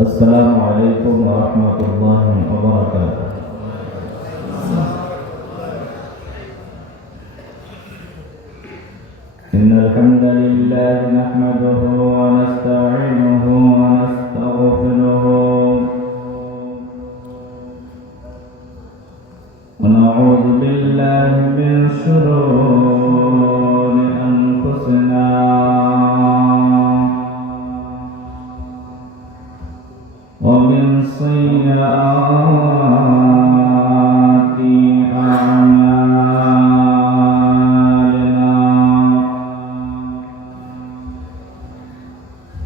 السلام عليكم ورحمة الله وبركاته. إن الحمد لله نحمده ونستعينه ونستغفره ونعوذ بالله من شرور أنفسنا ومن سيئات أعمالنا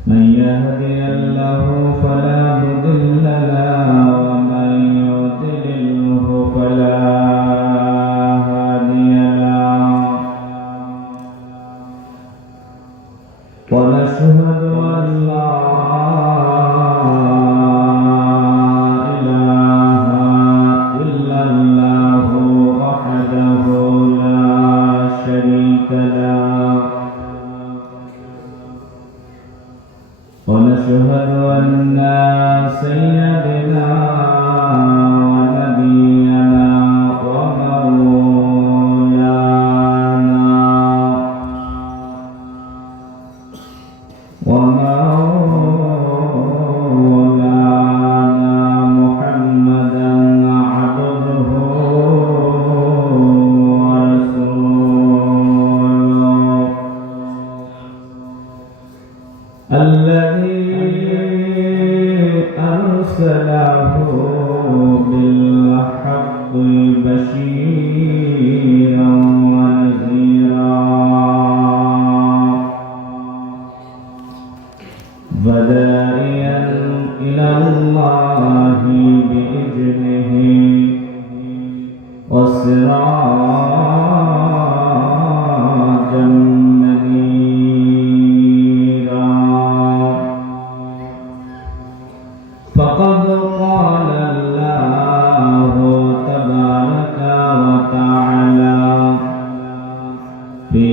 من يهدي الله فلا مضل له ومن يضلله فلا هادي له ونشهد أن لا ونشهد أن سيدنا ونبينا ومولانا محمدا عبده ورسوله الذي أرسله بالحق بشيرا ونذيرا وداعيا إلى الله بإذنه وسراجا فقد قال الله تبارك وتعالى في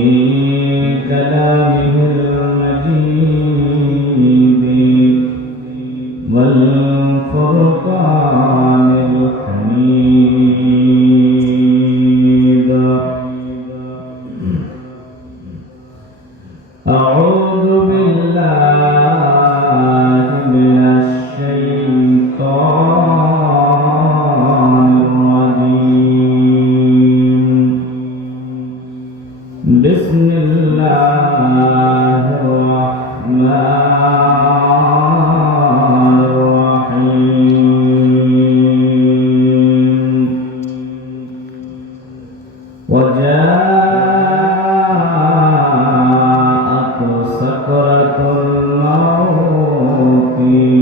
كلامه المجيد والفرقان الحميد أعوذ بالله من الشيطان الرجيم بسم الله الرحمن الرحيم وجاءت سكرة الموت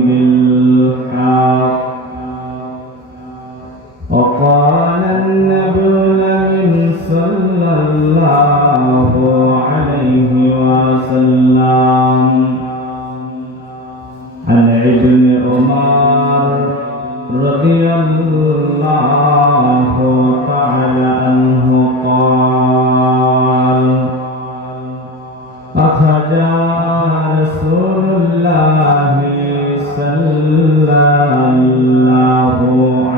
بالحق وقال النبي صلى الله عليه وسلم عن ابن عمر رضي الله تعالى عنه قال أخرج رسول الله صلى الله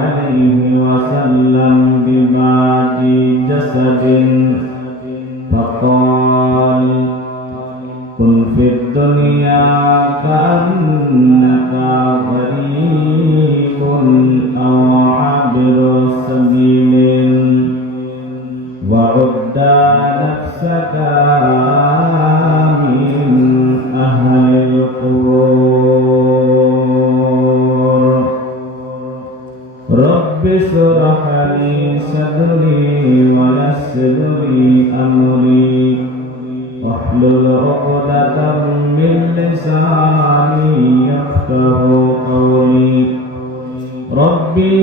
عليه وسلم ببعض جسد فقال كن في الدنيا كأنك غريب أو عابر سبيل وعد نفسك من أهل القبور رب اشرح لي صدري ويسر لي أمري واحلل عقدة من لساني يفقهوا قولي ربي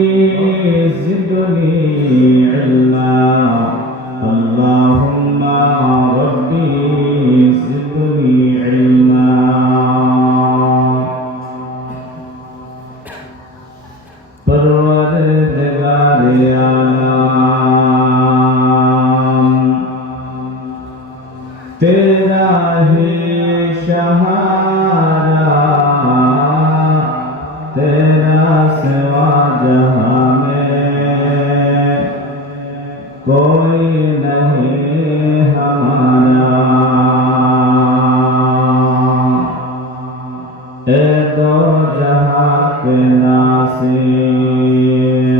زدني علما اللهم ربي زدني علما परवरदिगार आलम तेरा ही सहारा बसीर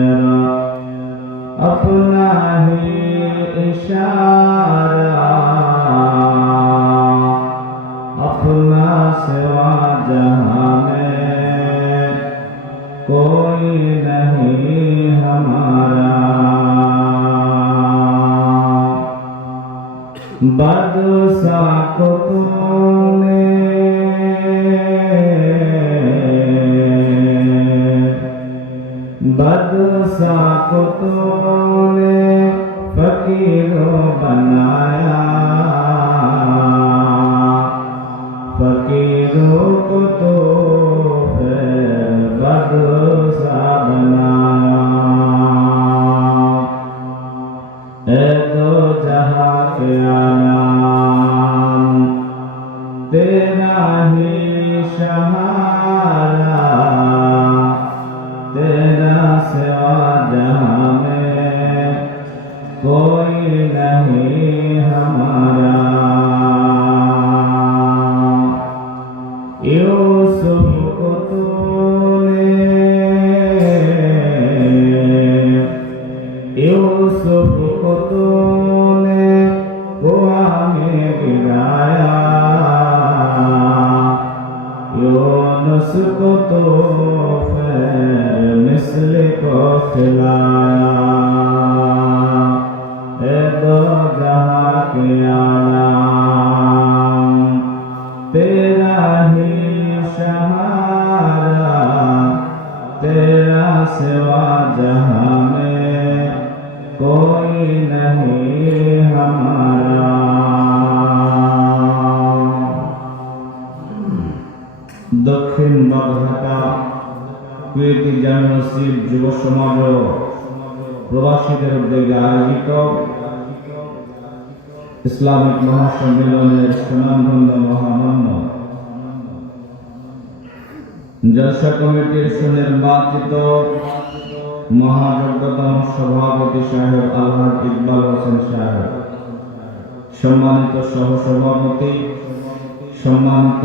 अपना ही इशारा अपना सिवा जहां में कोई नहीं हमारा। बदसा को तूने बदसा को तूने फकीरों बनाया, फकीरों को तो फिर बदसा बनाया। ए दो जहां के आलम तेरा ही सहारा, तेरा सिवा जहां में कोई नहीं हमारा। यूसुफ को तूने यूसुफ को तूने कुआं में गिराया, यूनुस को तो फिर मिस्र को खिलाया। ए दो जहां के आलम तेरा ही सहारा, तेरा सिवा जहां में कोई नहीं हमारा। दक्षिण बागहाटा কুয়েতি জামে মসজিদ যুব সমাজ ও প্রবাসীদের উদ্যোগে আয়োজিত ইসলামিক মহাসম্মেলনের সুনামধন্য মহামান্য জলসা কমিটির সুনির্বাচিত মহাযোগ্যতম সভাপতি সাহেব আলহাজ ইকবাল হোসেন সাহেব, সম্মানিত সহসভাপতি, সম্মানিত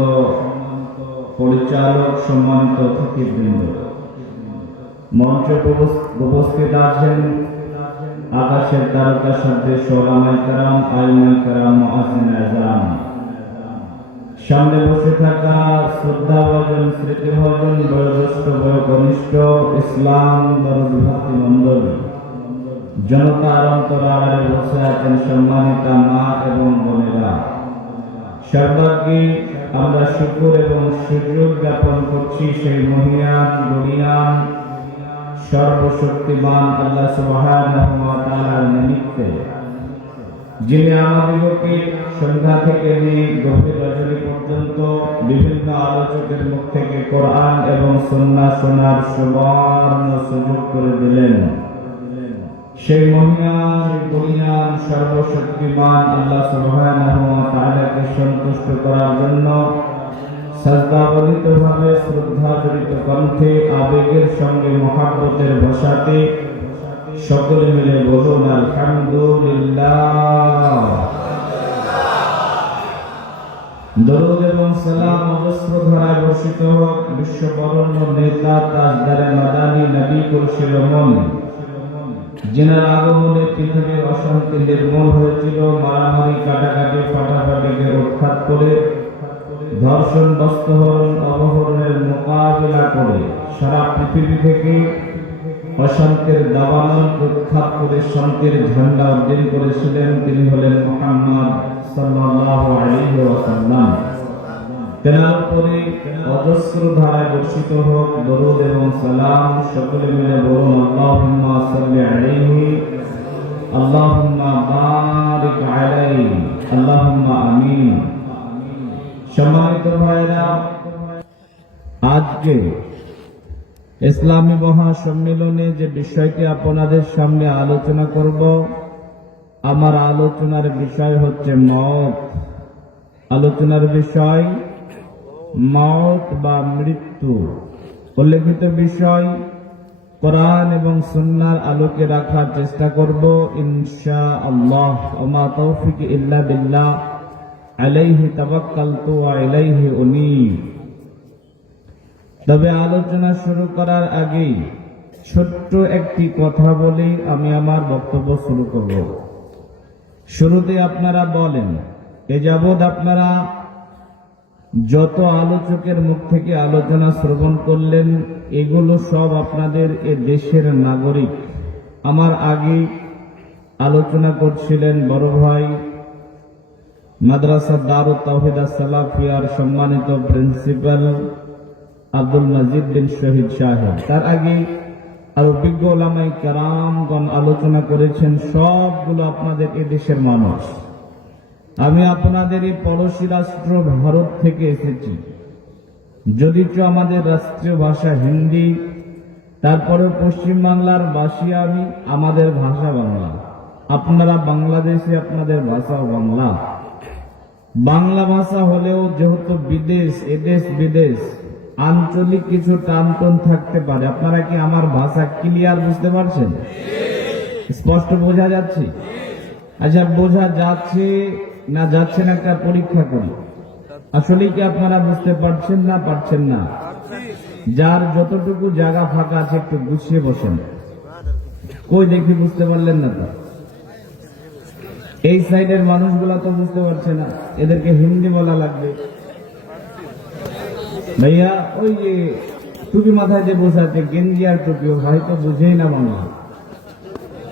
পরিচালক, সম্মানিত অতিথিবৃন্দ, মঞ্চে উপস্থিত আছেন আকাশের তারকা সদৃশ ওলামায়ে কেরাম, আলিমায়ে কেরাম, মুআজ্জিন আযম, সামনে বসে থাকা শ্রদ্ধাভাজন, স্মৃতিভাজন, বয়োজ্যেষ্ঠ, বয়োকনিষ্ঠ ইসলাম দরদি ভাতৃ মণ্ডলী, জনতার অন্তরালে বসে আছেন সম্মানিতা মা এবং বোনেরা, সর্বাগ্রে আমরা শুকর এবং সুযোগ জ্ঞাপন করছি সেই মহিয়ান গরিয়ান সর্বশক্তিমান আল্লাহ সুবহানাহু ওয়া তাআলার নিমিত্তে, যিনি আমাদেরকে সন্ধ্যা থেকে নিয়ে গভীর রজনী পর্যন্ত বিভিন্ন আলোচকের মুখ থেকে কোরআন এবং সুন্নাহ শোনার সুবর্ণ সুযোগ করে দিলেন। সেই মহিয়ান গরিয়ান সর্বশক্তিমান আল্লাহ সুবহানাহু ওয়া তাআলাকে সন্তুষ্ট করার জন্য সাজদাবলিতভাবে শ্রদ্ধাজড়িত কণ্ঠে আবেগের সঙ্গে মহাব্বতের ভাষাতে সকলে মিলে বলুন আলহামদুলিল্লাহ। দরুদ এবং সালাম অজস্র ধারায় বর্ষিত হোক বিশ্ববরণ্য নেতা তাজদারে মাদানী নবী কুরশি রমন, যিনার আগমনে পৃথিবীর অশান্তি নির্মূল হয়েছিল, মারামারি, কাটাকাটি, ফাটাফাটিকে উৎখাত করে, ধর্ষণ, বস্ত্রহরণ, অপহরণের মোকাবিলা করে সারা পৃথিবী থেকে অশান্তির দাবানল উৎখাত করে শান্তির ঝান্ডা উড্ডীন করেছিলেন। তিনি হলেন মুহাম্মদ সাল্লাল্লাহু আলাইহি ওয়াসাল্লাম। তেনার উপরে অজস্র ধারায় বর্ষিত হোক দরুদ এবং সালাম। সকলে মিলে বলুন আল্লাহুম্মা সাল্লি আলাইহি, আল্লাহুম্মা বারিক আলাইহি, আল্লাহুম্মা আমিন। সম্মানিত ভাইরা, আজকে ইসলামী মহাসম্মেলনে যে বিষয়টি আপনাদের সামনে আলোচনা করব, আমার আলোচনার বিষয় হচ্ছে মওত। আলোচনার বিষয় মওত বা মৃত্যু। উল্লেখিত বিষয় কোরআন এবং সুন্নাহর আলোকে রাখার চেষ্টা করব ইনশাআল্লাহ। ওমা তৌফিক ইল্লা বিল্লাহ, আলাইহি তাওয়াক্কালতু ওয়া ইলাইহি উনীব। তবে আলোচনা শুরু করার আগেই ছোট্ট একটি কথা বলে আমি আমার বক্তব্য শুরু করব। শুরুতে আপনারা বলেন, এ যাবৎ আপনারা যত আলোচকের মুখ থেকে আলোচনা শ্রবণ করলেন, এগুলো সব আপনাদের এ দেশের নাগরিক। আমার আগে আলোচনা করছিলেন বড় ভাই মাদ্রাসা দারুত তাওহীদ সালাফিয়ার সম্মানিত প্রিন্সিপাল আব্দুল মজিদ বিন শহীদ সাহেব। তার আগে আর অভিজ্ঞ ওলামায়ে কেরামগণ আলোচনা করেছেন। সবগুলো আপনাদের এ দেশের মানুষ। আমি আপনাদের এই পড়োশী রাষ্ট্র ভারত থেকে এসেছি। যদিচ আমাদের রাষ্ট্রীয় ভাষা হিন্দি, তারপরে পশ্চিমবাংলার বাসী আমি, আমাদের ভাষা বাংলা। আপনারা বাংলাদেশে, আপনাদের ভাষাও বাংলা। বাংলা ভাষা হলেও যেহেতু বিদেশ, এদেশ বিদেশ, আঞ্চলিক কিছু টানটন থাকতে পারে। আপনারা কি আমার ভাষা ক্লিয়ার বুঝতে পারছেন? স্পষ্ট বোঝা যাচ্ছে? আচ্ছা, বোঝা যাচ্ছে না যাচ্ছে না একটা পরীক্ষা করি। আসলে কি আপনারা বুঝতে পারছেন না পারছেন না? যার যতটুকু জায়গা ফাঁকা আছে একটু গুছিয়ে বসেন। কই দেখি বুঝতে পারলেন না তো? এই সাইডের মানুষগুলা তো বুঝতে পারছে না, এদেরকে হিন্দি বলা লাগবে। ভাইয়া ওই যে টুপি মাথায় যে বসে আছে, গেঞ্জি আর টুপি, হয়তো বুঝেই না বাংলা।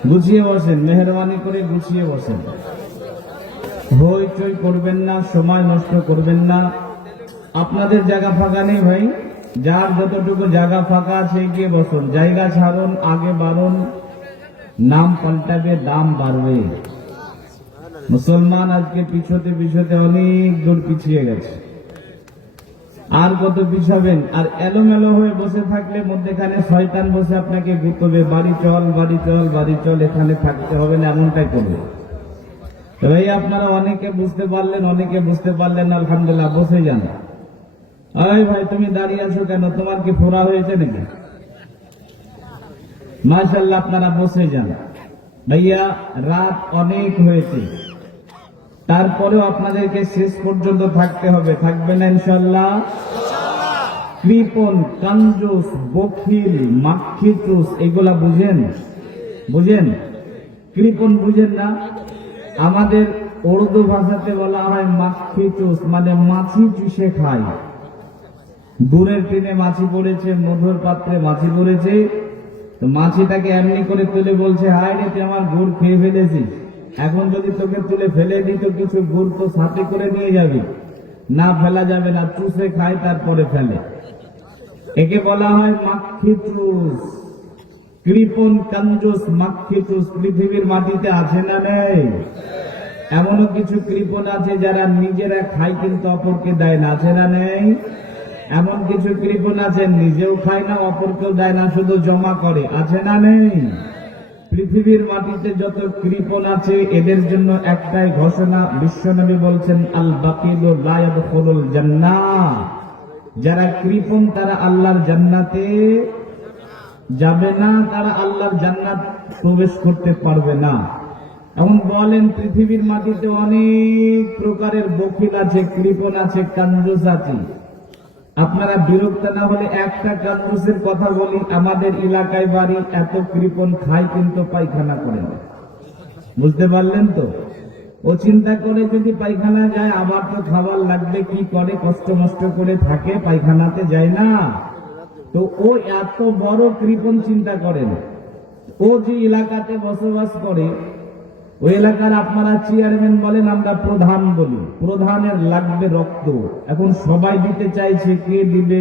গুছিয়ে বসেন, মেহরবানি করে গুছিয়ে বসেন। হইচই করবেন না, সময় নষ্ট করবেন না। আপনাদের জায়গা ফাঁকা নেই ভাই, যার যতটুকু জায়গা ফাঁকা আছে গিয়ে বসুন। জায়গা ছাড়ুন, আগে বাড়ুন, নাম পাল্টাবে, দাম বাড়বে। মুসলমান আজকে পিছতে পিছতে অনেক দূর পিছিয়ে গেছে। আর কত পিছাবেন? আর এলোমেলো হয়ে বসে থাকলে মধ্যেখানে শয়তান বসে আপনাকে গুতবে, বাড়ি চল বাড়ি চল বাড়ি চল, এখানে থাকতে হবে না, এমনটাই করবে। ভাই আপনারা অনেকে বুঝতে পারলেন, অনেকে বুঝতে পারলেন না, আলহামদুলিল্লাহ, বসে যান। ওই ভাই তুমি দাঁড়িয়ে আছো কেন? তোমার কি ফোড়া হয়েছে নাকি? মাশাআল্লাহ, আপনারা বসে যান। ভাইয়া রাত অনেক হয়েছে, তারপরেও আপনাদেরকে শেষ পর্যন্ত থাকতে হবে। থাকবে না ইনশাআল্লাহ? কৃপণ, কঞ্জুস, বখিল, মাক্ষিচুস, এগুলা বুঝেন? বুঝেন? কৃপণ বুঝেন না? আমাদের উর্দু ভাষাতে বলা হয় মাক্ষিচুস, মানে মাছি চুষে খায়। দূরের টিনে মাছি পড়েছে, মধুর পাত্রে মাছি পড়েছে, তো মাছিটাকে এমনি করে তুলে বলছে, হায় রে তুই আমার গুড় খেয়ে ফেলেছিস, এখন যদি তোকে তুলে ফেলে দিত কিছু গুড় তো সাথে করে নিয়ে যাবি। না, ফেলা যাবে না, চুষে খায় তারপরে ফেলে। একে বলা হয় মাক্ষিচুস। কৃপণ, কঞ্জুস, মাক্ষিচুস পৃথিবীর মাটিতে আছে না নেই? এমনও কিছু কৃপণ আছে যারা নিজেরা খায় কিন্তু অপরকে দেয় না, আছে না নেই? এমন কিছু কৃপণ আছে নিজেও খায় না, অপরকেও দেয় না, শুধু জমা করে, আছে না নেই? পৃথিবীর মাটিতে যত কৃপণ আছে এদের জন্য একটাই ঘোষণা, বিশ্বনবী বলছেন, আল বাকিলু লা ইয়াদখুলুল জান্নাহ। যারা কৃপণ তারা আল্লাহর জান্নাতে যাবে না, তারা আল্লাহর জান্নাত প্রবেশ করতে পারবে না। এখন বলেন, পৃথিবীর মাটিতে অনেক প্রকারের বখিল আছে, কৃপণ আছে, কঞ্জুস আছে। আপনারা বিরক্ত না হলে একটা কঞ্জুসের কথা বলি। আমাদের এলাকায় বাড়ি, এত কৃপণ খায় কিন্তু পায়খানা করে না। বুঝতে পারলেন তো? ও চিন্তা করে যদি পায়খানা যায় আবার তো খাবার লাগবে, কি করে? কষ্ট মষ্ট করে থাকে, পায়খানাতে যায় না। তো ও এত বড় কৃপণ চিন্তা করেন। ও যে এলাকাতে বসবাস করে, ওই এলাকার আপনারা চেয়ারম্যান বলেন, আমরা প্রধান বলি। প্রধানের লাগবে রক্ত। এখন সবাই দিতে চাইছে, কে দিবে?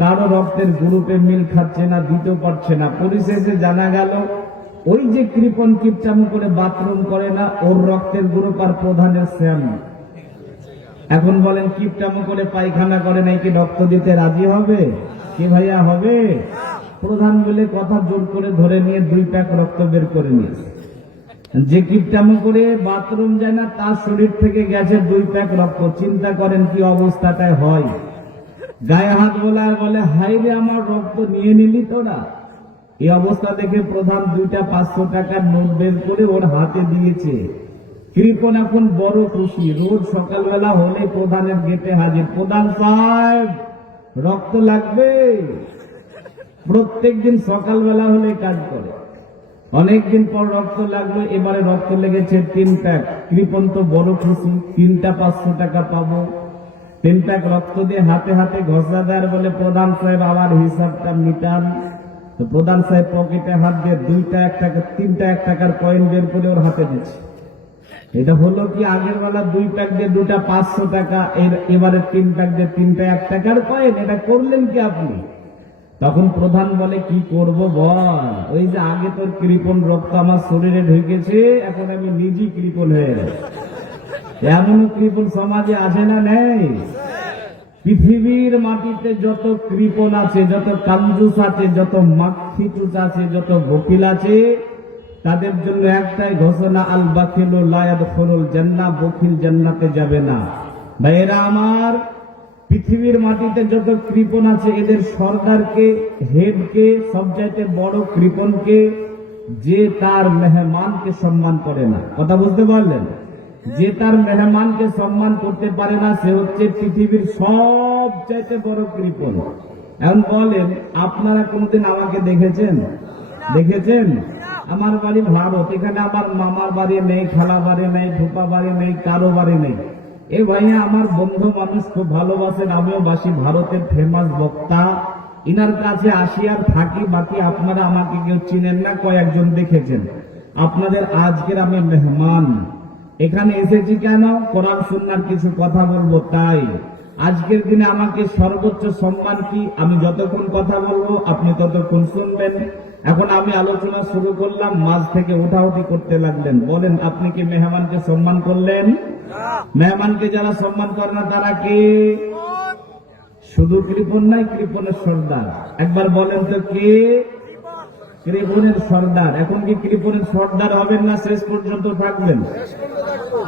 কারো রক্তের গ্রুপে মিল খাচ্ছে না, দিতে পারছে না। পরিশেষে জানা গেল ওই যে কৃপণ কিপটামি করে বাথরুম করে না, ওর রক্তের গ্রুপ আর প্রধানের সেম। এখন বলেন, কিপটামি করে পায়খানা করে নাই, কি রক্ত দিতে রাজি হবে? কি ভাইয়া হবে? প্রধান বলে কথা জোর করে ধরে নিয়ে 2 প্যাক রক্ত বের করে নিয়েছে। যে কিপটামি করে বাথরুম যায় না, তার শরীর থেকে গেছে 2 প্যাক রক্ত। চিন্তা করেন কি অবস্থাটাই হয়। গায়ে হাত বলে আর বলে, হাই রে আমার রক্ত নিয়ে নিলি তোরা। এই অবস্থা দেখে প্রধান 2টা 500 টাকার নোট বের করে ওর হাতে দিয়েছে। কৃপণ এখন বড় খুশি, রোজ সকালবেলা হলে প্রধানের গেটে হাজির। প্রধান সাহেব, রক্ত লাগবে। প্রত্যেকদিন সকালবেলা হলে কাজ করে, অনেকদিন পর রক্ত লাগলো, এবারে রক্ত লেগেছে 3 প্যাক। কৃপণ তো বড় খুশি, 3টা 500 টাকা পাবো। 3 প্যাক রক্ত দিয়ে হাতে হাতে ঘষা দেয়, বলে প্রধান সাহেব আবার হিসাবটা মিটান। তো প্রধান সাহেব পকেটে হাত দিয়ে 2টা 1 টাকা 3টা 1 টাকার কয়েন বের করে ওর হাতে দিচ্ছে। এটা হলো কি, আগের বেলা 2 প্যাক দিয়ে 2টা 500 টাকা, এবারে 3 প্যাক দিয়ে 3টা 1 টাকার কয়েন। এটা করলেন কি আপনি? তখন প্রধান বলে, কি করব বল, ওই যে আগে তোর কৃপণ রক্ত আমার শরীরে ঢুকেছে, এখন আমি নিজেই কৃপণ হয়ে গেছি। এমনও কৃপণ সমাজে আছে না নেই? পৃথিবীর মাটিতে যত কৃপণ আছে, যত কাঞ্জুস আছে, যত মাখিটুস আছে, যত বকিল আছে, তাদের জন্য একটাই ঘোষণা, আল বাকিলু লা ইয়াদখুলুল জান্নাহ, বকিল জান্নাতে যাবে না। ভাইয়েরা আমার, পৃথিবীর মাটিতে যত কৃপণ আছে, এদের সরদারকে, হেডকে, সবচাইতে বড় কৃপণকে, যে তার মেহমানকে সম্মান করে না। কথা বুঝতে পারলেন? যে তার মেহমানকে সম্মান করতে পারে না, সে হচ্ছে পৃথিবীর সবচাইতে বড় কৃপণ। এখন বলেন, আপনারা কোনদিন আমাকে দেখেছেন? দেখেছেন? আমার বাড়ি ভারত, এখানে আমার মামার বাড়ি নেই, খালা বাড়ি নেই, ফুপা বাড়ি নেই, কারো বাড়ি নেই। এ ভাইয়া আমার বন্ধু মানুষ, খুব ভালোবাসেন, আমিও বাসি, ভারতের ফেমাস বক্তা, ইনার কাছে আসি আর থাকি। বাকি আপনারা আমাকে কেউ চিনেন না, কয়েকজন দেখেছেন। আপনাদের আজকের আমি মেহমান, এখানে এসেছি কেন? কোরআন সুন্নাহর কিছু কথা বলবো তাই। আজকের দিনে আমাকে সর্বোচ্চ সম্মান কি? আমি যতক্ষণ কথা বলবো আপনি ততক্ষণ শুনবেন। এখন আমি আলোচনা শুরু করলাম, মাঝ থেকে উঠাউঠি করতে লাগলেন। বলেন, আপনি কি মেহমানকে সম্মান করলেন? মেহমানকে যারা সম্মান করে না তারা কি? শুধু কৃপণ নাই, কৃপণের সর্দার। একবার বলেন তো কে? কৃপণের সর্দার। এখন কি কৃপণের সর্দার হবেন না শেষ পর্যন্ত থাকবেন?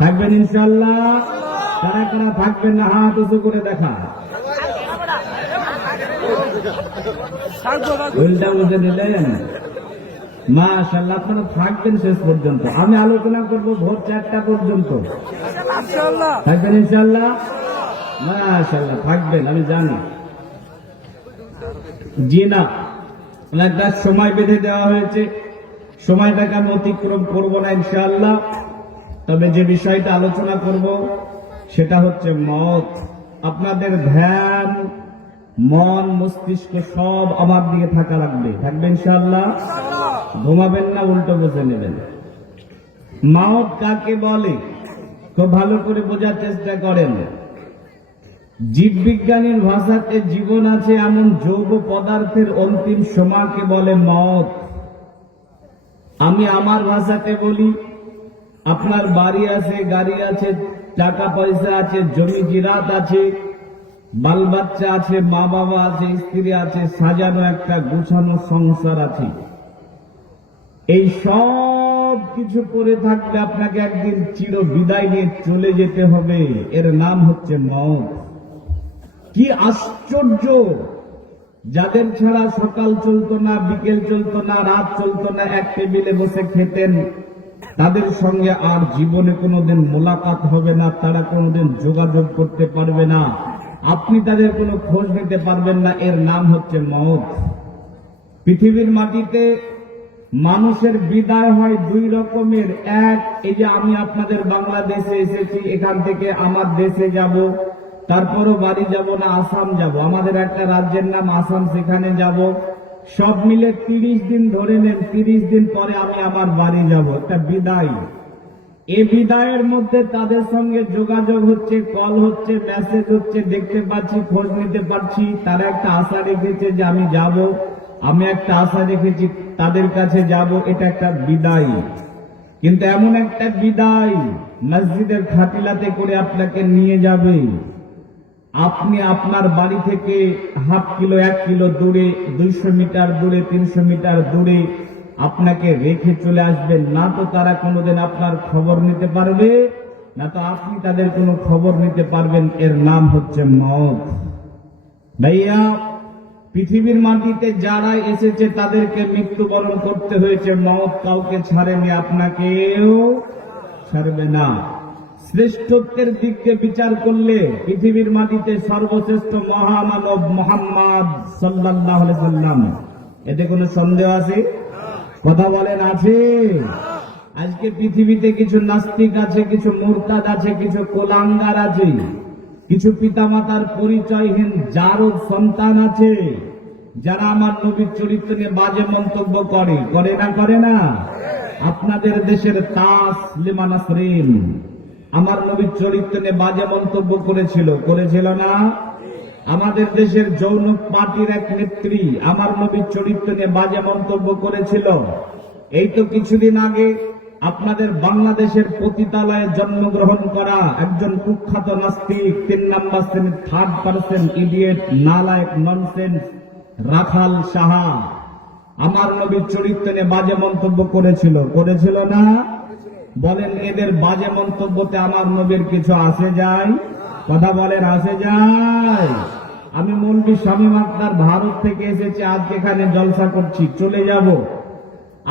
থাকবেন ইনশাআল্লাহ। কারা কারা থাকবেন না হাত উঁচু করে দেখা। উল্টা বুঝে নিলেন? মাশাআল্লাহ, আপনারা থাকবেন শেষ পর্যন্ত। আমি আলোচনা করব ভোর 4টা পর্যন্ত। থাকবেন ইনশাআল্লাহ? মাশাআল্লাহ, থাকবেন, আমি জানি। জি না, একটা সময় বেঁধে দেওয়া হয়েছে, সময়টাকে আমি অতিক্রম করব না ইনশাআল্লাহ। তবে যে বিষয়টা আলোচনা করব সেটা হচ্ছে মওত। আপনাদের ধ্যান, মন, মস্তিষ্ক সব আমার দিকে থাকা লাগবে। থাকবে ইনশাআল্লাহ? ঘুমাবেন না, উল্টো বুঝে নেবেন। মওত কাকে বলে খুব ভালো করে বোঝার চেষ্টা করেন। জীববিজ্ঞানীর ভাষাতে জীবন আছে এমন যৌগ পদার্থের অন্তিম সময়কে বলে মওত। আমি আমার ভাষাতে বলি, আপনার বাড়ি আছে, গাড়ি আছে, টাকা পয়সা আছে, জমি জিরাত আছে, বাল বাচ্চা আছে, মা বাবা আছে, স্ত্রী আছে, সাজানো একটা গুছানো সংসার আছে। এই সব কিছু করে থাকলে আপনাকে একদিন চির বিদায় নিয়ে চলে যেতে হবে। এর নাম হচ্ছে মওত। কি আশ্চর্য! যাদের ছাড়া সকাল চলতো না, বিকেল চলতো না, রাত চলতো না, এক টেবিলে বসে খেতেন, তাদের সঙ্গে আর জীবনে কোনোদিন মোলাকাত হবে না, তারা কোনোদিন যোগাযোগ করতে পারবে না, আপনি তাদের কোনো খোঁজ নিতে পারবেন না। এর নাম হচ্ছে মওত। পৃথিবীর মাটিতে মানুষের বিদায় হয় 2 রকমের। এক, এই যে আমি আপনাদের বাংলাদেশে এসেছি, এখান থেকে আমার দেশে যাব, তারপরও বাড়ি যাব না, আসাম যাব। আমাদের একটা রাজ্যের নাম আসাম, সেখানে যাব। সব মিলে 30 দিন ধরে নেন, 30 দিন পরে আমি আমার বাড়ি যাব। একটা বিদায়। এই বিদায়ের মধ্যে তাদের সঙ্গে যোগাযোগ হচ্ছে, কল হচ্ছে, মেসেজ হচ্ছে, দেখতে পাচ্ছি, খোঁজ নিতে পারছি। তারা একটা আশা রেখেছে যে আমি যাব, আমি একটা আশা রেখেছি তাদের কাছে যাব। এটা একটা বিদায়। কিন্তু এমন একটা বিদায়, মসজিদের খাটিলাতে করে আপনাকে নিয়ে যাবে, আপনি আপনার বাড়ি থেকে হাফ কিলো 1 কিলো দূরে, 200 মিটার দূরে, 300 মিটার দূরে আপনাকে রেখে চলে আসবেন। না তো তারা কোনোদিন আপনার খবর নিতে পারবে, না তো আপনি তাদের কোনো খবর নিতে পারবেন। এর নাম হচ্ছে মওত। ভাইয়া, পৃথিবীর মাটিতে যারা এসেছে তাদেরকে মৃত্যুবরণ করতে হয়েছে। মওত কাউকে ছাড়েনি, আপনাকেও ছাড়বে না। শ্রেষ্ঠত্বের দিক দিয়ে বিচার করলে পৃথিবীর মাটিতে সর্বশ্রেষ্ঠ মহামানব মুহাম্মদ সাল্লাল্লাহু আলাইহি সাল্লাম, এতে কোনো সন্দেহ আছে? কথা বলেন, আছে? আজকে পৃথিবীতে কিছু নাস্তিক আছে, কিছু মুরতাদ আছে, কিছু কোলাঙ্গার আছে, কিছু পিতামাতার পরিচয়হীন জারদ সন্তান আছে, যারা আমার নবীর চরিত্র নিয়ে বাজে মন্তব্য করে না? আপনাদের দেশের তাসলিমা নাসরিন আমার নবীর চরিত্র নিয়ে বাজে মন্তব্য করেছিল না? আমাদের দেশের যৌন পার্টির এক নেত্রী আমার নবীর চরিত্র নিয়ে বাজে মন্তব্য করেছিল। এই তো কিছুদিন আগে আপনাদের বাংলাদেশের পতিতালয়ে জন্মগ্রহণ করা একজন কুখ্যাত নাস্তিক, 3 নাম্বার শ্রেণীর 3rd পার্সন ইডিয়েট, নালায়েক, ননসেন্স রাখাল সাহা আমার নবীর চরিত্র নিয়ে বাজে মন্তব্য করেছিল না? বলেন, এদের বাজে মন্তব্যতে আমার নবীর কিছু আসে যায়? কথা বলেন, আসে যায়? আমি মৌলভী শামীম আক্তার ভারত থেকে এসেছি, আজকে এখানে জলসা করছি, চলে যাব।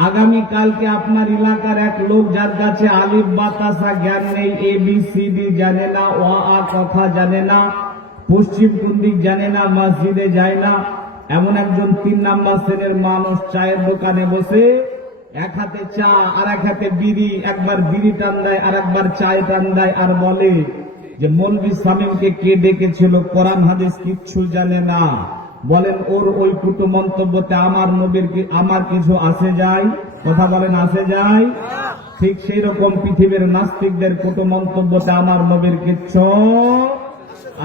আগামী কালকে আপনার এলাকার এক লোক, যার কাছে আলিফ বাতাসা জ্ঞান নেই, ABCD জানে না, অ কথা জানে না, পশ্চিম কোন দিক জানে না, মসজিদে যায় না, এমন একজন 3 নাম্বার শ্রেণীর মানুষ চায়ের দোকানে বসে এক হাতে চা আর এক হাতে বিড়ি, একবার বিড়ি টান দেয় আর একবার চায় টান দেয়, আর বলে যে মৌলভী শামীমকে কে ডেকেছিল, কোরআন হাদিস কিচ্ছু জানে না। বলেন, ওর ওই কুটু মন্তব্যতে আমার নবীর আমার কিছু আসে যায়? কথা বলেন, আসে যায়? ঠিক সেই রকম পৃথিবীর নাস্তিকদের কুটু মন্তব্যতে আমার নবীর কিচ্ছু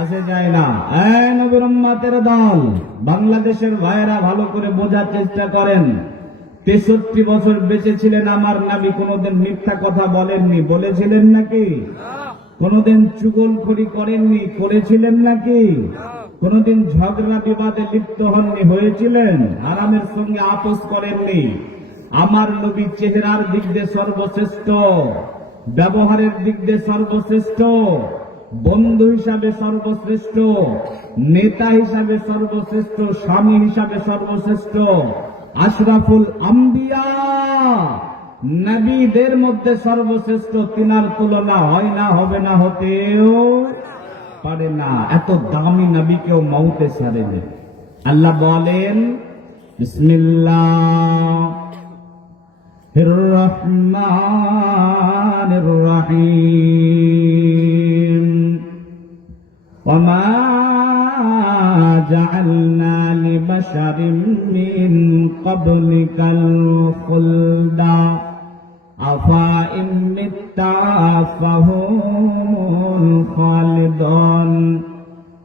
আসে যায় না। নবীর উম্মতের দল, বাংলাদেশের ভাইয়েরা ভালো করে বোঝার চেষ্টা করেন। 63 বছর বেঁচে ছিলেন আমার নবী, কোনোদিন মিথ্যা কথা বলেননি, বলেছিলেন নাকি? কোনোদিন চুগলখড়ি করেননি, করেছিলেন নাকি? কোনোদিন ঝগড়া বিবাদে লিপ্ত হননি, হয়েছিলেন? হারামের সঙ্গে আপোষ করেননি। আমার নবী চেহারার দিক দিয়ে সর্বশ্রেষ্ঠ, ব্যবহারের দিক দিয়ে সর্বশ্রেষ্ঠ, বন্ধু হিসাবে সর্বশ্রেষ্ঠ, নেতা হিসাবে সর্বশ্রেষ্ঠ, স্বামী হিসাবে সর্বশ্রেষ্ঠ, আশরাফুল আম্বিয়া, নবীদের মধ্যে সর্বশ্রেষ্ঠ। তিনার তুলনা হয় না, হবে না, হতেও পারে না। এত দামি নবীকেও মউতে ছাড়েনি। আল্লাহ বলেন, বিসমিল্লাহির রহমানির রহিম, ওয়ামা জাআলনা লিবাশারিন মিন ক্বাবলিকাল খুলদা আফা ইন মিত্তা ফাহুমুল খালিদুন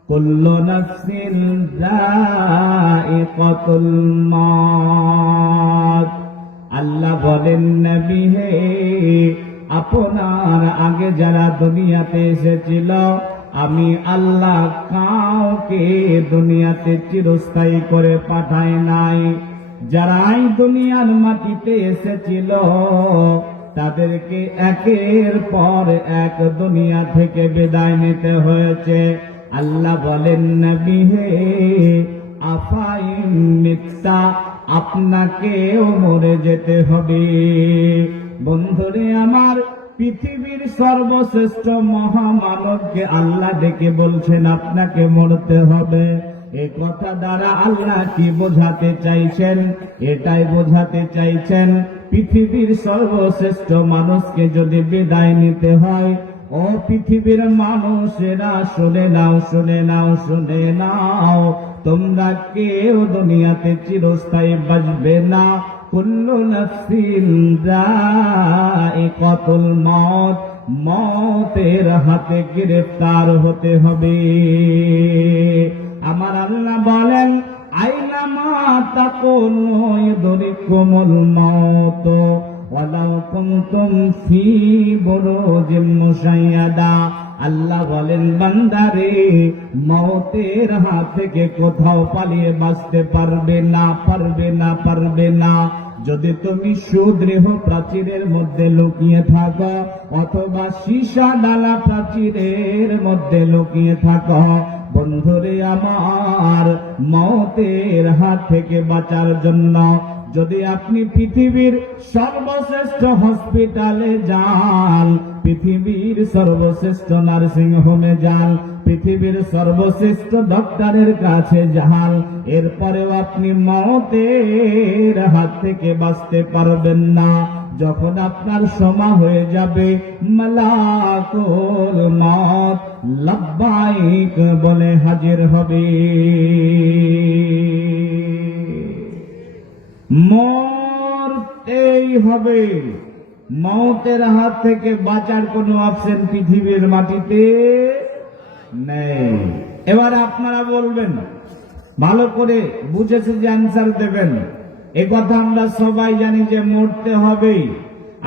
কুল্লু নাফসিন যায়িকাতুল মাউত। আল্লাহ বলেন, নবী হে, আপনার আগে যারা দুনিয়াতে এসেছিল, আমি আল্লাহ কাউকে দুনিয়াতে চিরস্থায়ী করে পাঠাই নাই। যারাই দুনিয়ার মাটিতে এসেছিল তাদেরকে একের পর এক দুনিয়া থেকে বিদায় নিতে হয়েছে। আল্লাহ বলেন, নবী হে, আফাইন মিত্তা, আপনাকেও মরে যেতে হবে। বন্ধুরে আমার, পৃথিবীর সর্বশ্রেষ্ঠ মহামানবকে আল্লাহ ডেকে বলছেন আপনাকে মরতে হবে। এ কথা দ্বারা আল্লাহ কি বোঝাতে চাইছেন? এটাই বোঝাতে চাইছেন, পৃথিবীর সর্বশ্রেষ্ঠ মানুষকে যদি বিদায় নিতে হয়, ও পৃথিবীর মানুষেরা শুনে নাও, শুনে নাও, শুনে নাও, তোমরা কেউ দুনিয়াতে চিরস্থায়ী বাঁচবে না। কুল্লু নাফসিন যায়িকাতুল মাউত, মওতের হাতে গ্রেফতার হতে হবে। আমার আল্লাহ বলেন, আইনামা তাকুনু ইউদরিকুমুল মাউত ওয়ালাউ কুনতুম ফি বুরুজিম মুশাইয়াদা। আল্লাহ বলেন, বান্দারে, মওতের হাত থেকে কোথাও পালিয়ে বাঁচতে পারবে না, পারবে না, পারবে না। যদি তুমি সুদৃঢ় প্রাচীরের মধ্যে লুকিয়ে থাকো, অথবা সীসা ডালা প্রাচীরের মধ্যে লুকিয়ে থাকো, বন্ধুরে আমার, মওতের হাত থেকে বাঁচার জন্য যদি আপনি পৃথিবীর সর্বশ্রেষ্ঠ হসপিটালে যান, পৃথিবীর সর্বশ্রেষ্ঠ নার্সিং হোমে যান, পৃথিবীর সর্বশ্রেষ্ঠ ডক্টরের কাছে যান, এরপরেও আপনি মওতের হাত থেকে বাঁচতে পারবেন না। যখন আপনার সময় হয়ে যাবে, মালাকুল মউত লাব্বাইক বলে হাজির হবে। মরতেই হবে। মওতের হাত থেকে বাঁচার কোনো অপশন পৃথিবীর মাটিতে নেই। এবার আপনারা বলবেন, ভালো করে বুঝেছে যে অ্যান্সার দেবেন। এ কথা আমরা সবাই জানি যে মরতে হবে।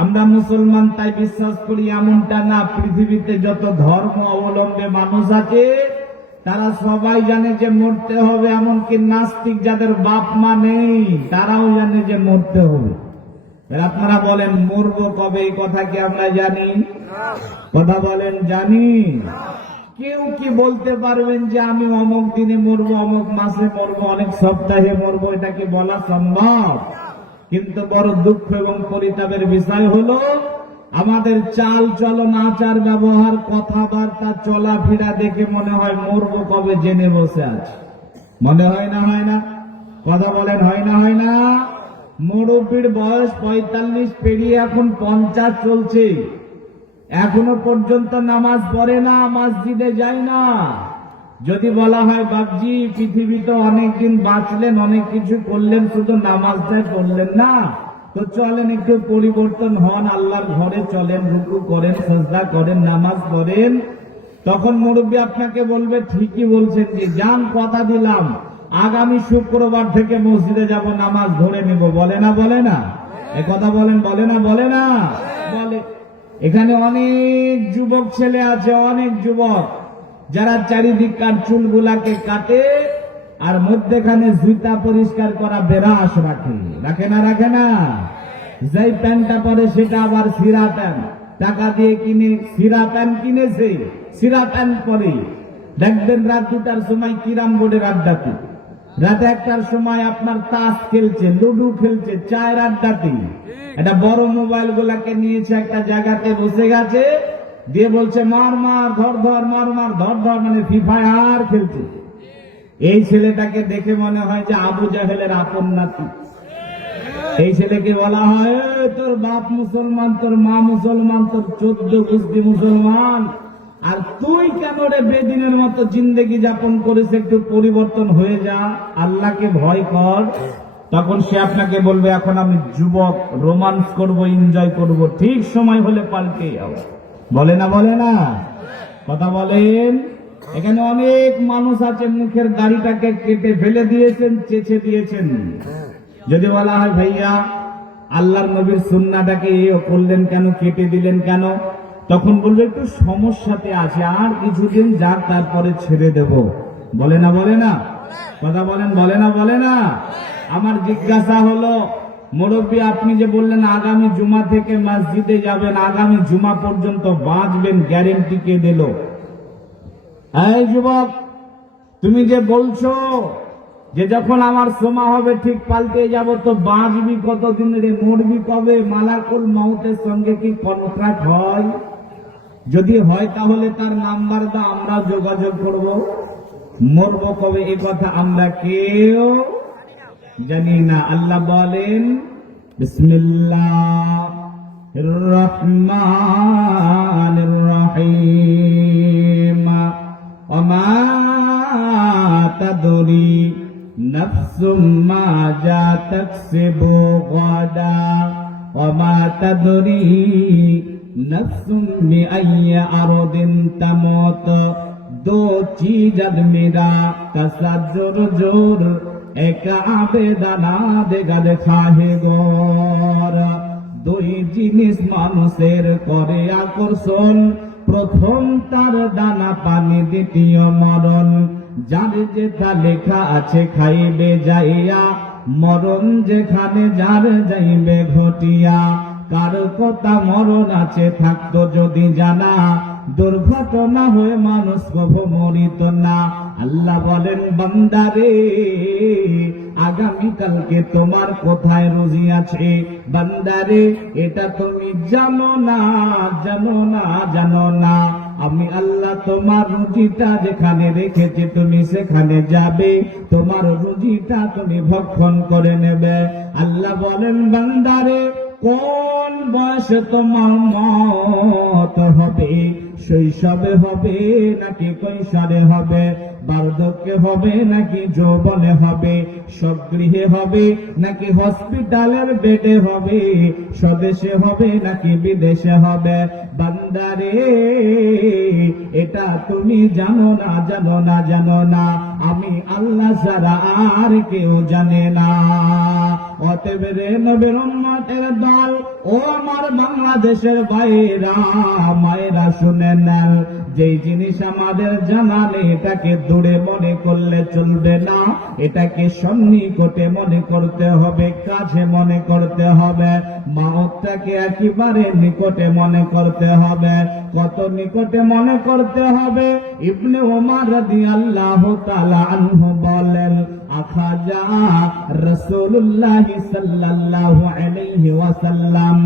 আমরা মুসলমান তাই বিশ্বাস করি এমনটা না। পৃথিবীতে যত ধর্ম অবলম্বী মানুষ আছে তারা সবাই জানে যে মরতে হবে, এমনকি নাস্তিক যাদের বাপ মা নেই তারাও জানে যে মরতে হবে। আপনারা বলেন মরবো কবে, এই কথা কি আমরা জানি? কথা বলেন জানি? কেউ কি বলতে পারবেন যে আমি অমুক দিনে মরবো, অমুক মাসে মরবো, অনেক সপ্তাহে মরবো? এটা কি বলা সম্ভব? কিন্তু বড় দুঃখ এবং পরিতাপের বিষয় হলো আমাদের চাল চলন, আচার ব্যবহার, কথাবার্তা, চলাফেরা দেখে মনে হয় মরবো কবে জেনে বসে আছে। মনে হয় না? হয় না? কথা বলেন হয় না? হয় না? মুরব্বির বয়স 45 পেরিয়ে এখন 50 চলছে, এখনো পর্যন্ত নামাজ পড়ে না, মসজিদে যায় না। যদি বলা হয় বাপজি পৃথিবীতে অনেকদিন বাঁচলেন, অনেক কিছু করলেন, শুধু নামাজটাই পড়লেন না, তো চলেন একটু পরিবর্তন হন, আল্লাহর ঘরে চলেন, রুকু করেন, সিজদা করেন, নামাজ পড়েন, তখন মুরব্বী আপনাকে বলবে ঠিকই বলছেন, যে যান কথা দিলাম আগামী শুক্রবার থেকে মসজিদে যাব, নামাজ ধরে নেব। বলে না? বলে না? এ কথা বলেন বলে না? বলে না? বলে। এখানে অনেক যুবক ছেলে আছে, অনেক যুবক যারা চারিদিককার চুলগুলাকে কাটে আর মধ্যেখানে জুতা পরিষ্কার করা বেরাস রাখে। রাখে না? রাখে না? যেই প্যান্টটা পরে সেটা আবার সিরা প্যান্ট, টাকা দিয়ে কিনে সিরা প্যান্ট কিনেছে, সিরা প্যান্ট পরে। দেখবেন রাত 2টার সময় কিরাম বোর্ডের আড্ডাতে, রাত 1টার সময় আপনার তাস খেলছে, লুডু খেলছে, চায়ের আড্ডাতে। এটা বড় মোবাইল গুলাকে নিয়েছে, একটা জায়গাতে বসে গেছে, দিয়ে বলছে মার মার ধর ধর, মার মার ধর ধর, মানে ফ্রি ফায়ার খেলছে। এই ছেলেটাকে দেখে মনে হয় যে আবু জাহেলের আপন নাতি। এই ছেলেকে বলা হয় তোর বাপ মুসলমান, তোর মা মুসলমান, তোর 14 গোষ্ঠী মুসলমান, আর তুই কেন রে বেদিনের মতো জিন্দেগি যাপন করিস? একটু পরিবর্তন হয়ে যা, আল্লাহকে ভয় কর। তখন সে আপনাকে বলবে এখন আমি যুবক, রোমান্স করব, এনজয় করব, ঠিক সময় হলে পাল্টে যাও। বলে না? বলে না? কথা বলেন। এখানে অনেক মানুষ আছে মুখের দাড়িটাকে কেটে ফেলে দিয়েছেন, চেঁচে দিয়েছেন। যদি বলা হয় ভাইয়া আল্লাহর নবীর সুন্নাহটাকে করলেন কেন, কেটে দিলেন কেন, তখন বলবে একটু সমস্যাতে আছে, আর কিছুদিন যাক তারপরে ছেড়ে দেব। বলে না? বলে না? কথা বলেন বলে না? বলে না? আমার জিজ্ঞাসা হলো মুরব্বী আপনি যে বললেন আগামী জুমা থেকে মসজিদে যাবেন, আগামী জুমা পর্যন্ত বাঁচবেন, গ্যারেন্টি কে দিল? এই যুবক, তুমি যে বলছো যে যখন আমার সময় হবে ঠিক পাল্টে যাব, তো বাঁচবি কতদিন রে, মরবি কবে? মালাকুল মউতের সঙ্গে কি কন্ট্রাক্ট হয়? যদি হয় তাহলে তার নাম্বার দাও, আমরা যোগাযোগ করব। মরব কবে এ কথা আমরা কেউ জানি না। আল্লাহ বলেন বিসমিল্লাহির রহমানির রহিম, ওমা তাদরি নাফসুম মাযা তাকসিবু গাদা, ওমা তাদরি নাফসুম বিআইয়ি আরদিন তামুত। दो चीज मेरा कसर जोर जोर, एक आবেদনা দেগা দেখাহে গর। দুই জিনিস মানুষের করে আকর্ষণ, প্রথম তার দানা পানি, দ্বিতীয় মরণ। যার যেটা লেখা আছে খাইবে যাইয়া, মরণ যেখানে যার যাইবে ঘটিয়া। কার কথা মরণ আছে থাকতো যদি জানা, দুর্ঘটনা হয়ে মানুষ কভু মরিত না। আল্লাহ বলেন বান্দারে আগামীকালকে তোমার কোথায় রুজি আছে, বান্দারে এটা তুমি জানো না, জানো না, জানো না। আমি আল্লাহ তোমার রুজিটা যেখানে রেখেছি তুমি সেখানে যাবে, তোমার রুজিটা তুমি ভক্ষণ করে নেবে। আল্লাহ বলেন বান্দারে কোন বয়সে তোমার মত হবে, শৈশবে হবে নাকি কৈশোরে হবে, বার্ধক্যে হবে নাকি যৌবনে হবে, স্বগৃহে হবে নাকি হসপিটালের বেডে হবে, স্বদেশে হবে নাকি বিদেশে হবে, বান্দারে এটা তুমি জানো না, জানো না, জানো না। আমি আল্লাহ ছাড়া আর কেউ জানে না। অতএব রে নবীর উম্মতের দল, ও আমার বাংলাদেশের ভাইরা মায়েরা শুনে নেন, যেই জিনিস আমাদের জানা নেই এটাকে দূরে মনে করলে চলবে না, এটাকে সন্নিকটে মনে করতে হবে, কাছে মনে করতে হবে। মাওতটাকে একেবারে নিকটে মনে করতে হবে। কত নিকটে মনে করতে হবে? ইবনে ওমর রাদিয়াল্লাহু তাআলা আনহু বলেন, আখাজা রাসূলুল্লাহ সাল্লাল্লাহু আলাইহি ওয়াসাল্লাম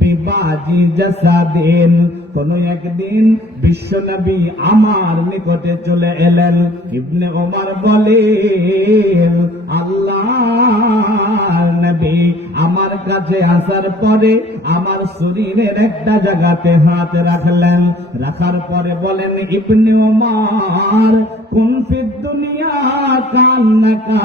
বিবাজি জাসাদিন, কোন একদিন বিশ্বনবী আমার নিকটে চলে এলেন। ইবনে ওমর বলেন, আল্লাহর নবী আমার কাছে আসার পরে আমার শরীরের একটা জায়গাতে হাত রাখলেন, রাখার পরে বলেন, ইবনে ওমর কুন ফিদ দুনিয়া কান্নাকা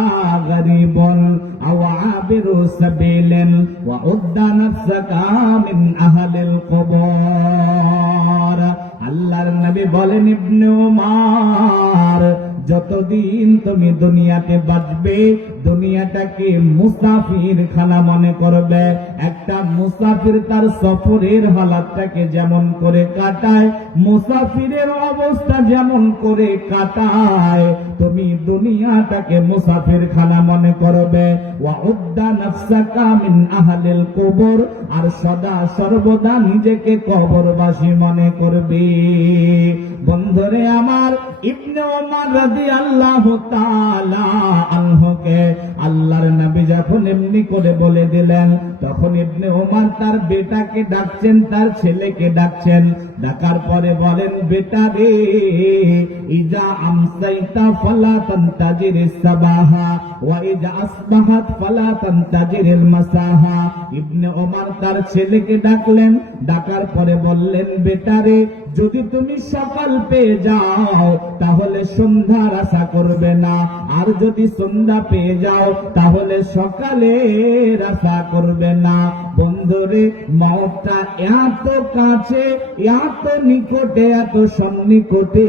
গরিবুন আও আবিরু সাবিলিন ওয়া উদ্দা নাফসাকা মিন আহলিল কুবুর। আল্লাহর নবী বলেন, ইবনে ওমর যতদিন তুমি দুনিয়াতে বাঁচবে দুনিয়াটাকে মুসাফির খানা মনে করবে। একটা মুসাফির তার সফরের হালাতটাকে যেমন করে কাটায়, মুসাফিরের অবস্থা যেমন করে কাটায়, তুমি দুনিয়াটাকে মুসাফির খানা মনে করবে। ওয়া উদ্দা নাফসাকা মিন আহলিল কুবুর, আর সদা সর্বদা নিজেকে কবরবাসী মনে করবে। বন্ধুরে আমার, ইবনে ওমর রাদিয়াল্লাহু তাআলা আনহুকে আল্লাহর নবী যখন এমনি করে বলে দিলেন, তখন ইবনে ওমর তার বেটাকে ডাকছেন, তার ছেলেকে ডাকছেন। ডাকার পরে বলেন, বেটা রে, ইজা আমসাইতা ফালা তানতাজিরিস সাবাহা ওয়া ইজা আসবাহাত ফালা তানতাজিরিল মাসাহা। ইবনে ওমর তার ছেলেকে ডাকলেন, ডাকার পরে বললেন, বেটা রে, যদি তুমি সকাল পেয়ে যাও তাহলে সন্ধ্যার আশা করবে না, আর যদি সন্ধ্যা পেয়ে যাও তাহলে সকালের আশা করবে না। বন্ধুরে, মওতটা এত কাছে, এত নিকটে, এত সন্নিকটে।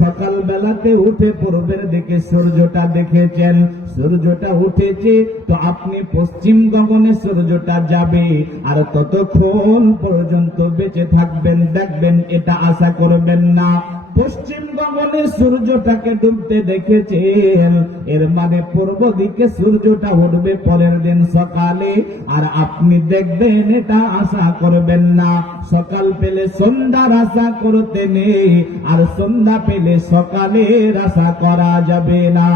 সকাল বেলাতে উঠে পূর্বের দিকে সূর্যটা দেখেছেন, সূর্যটা উঠেছে তো আপনি পশ্চিম গগনে সূর্যটা যাবে, আর ততক্ষণ পর্যন্ত বেঁচে থাকবেন, দেখবেন এটা আশা করবেন না। পশ্চিম গগনে সূর্যটাকে ডুবতে দেখেছেন, এর মানে পূর্ব দিকে সূর্যটা উঠবে পরের দিন সকালে, আর আপনি দেখবেন এটা আশা করবেন না। সকাল পেলে সন্ধ্যার আশা করতে নেই, আর সন্ধ্যা পেলে সকালের আশা করা যাবে না।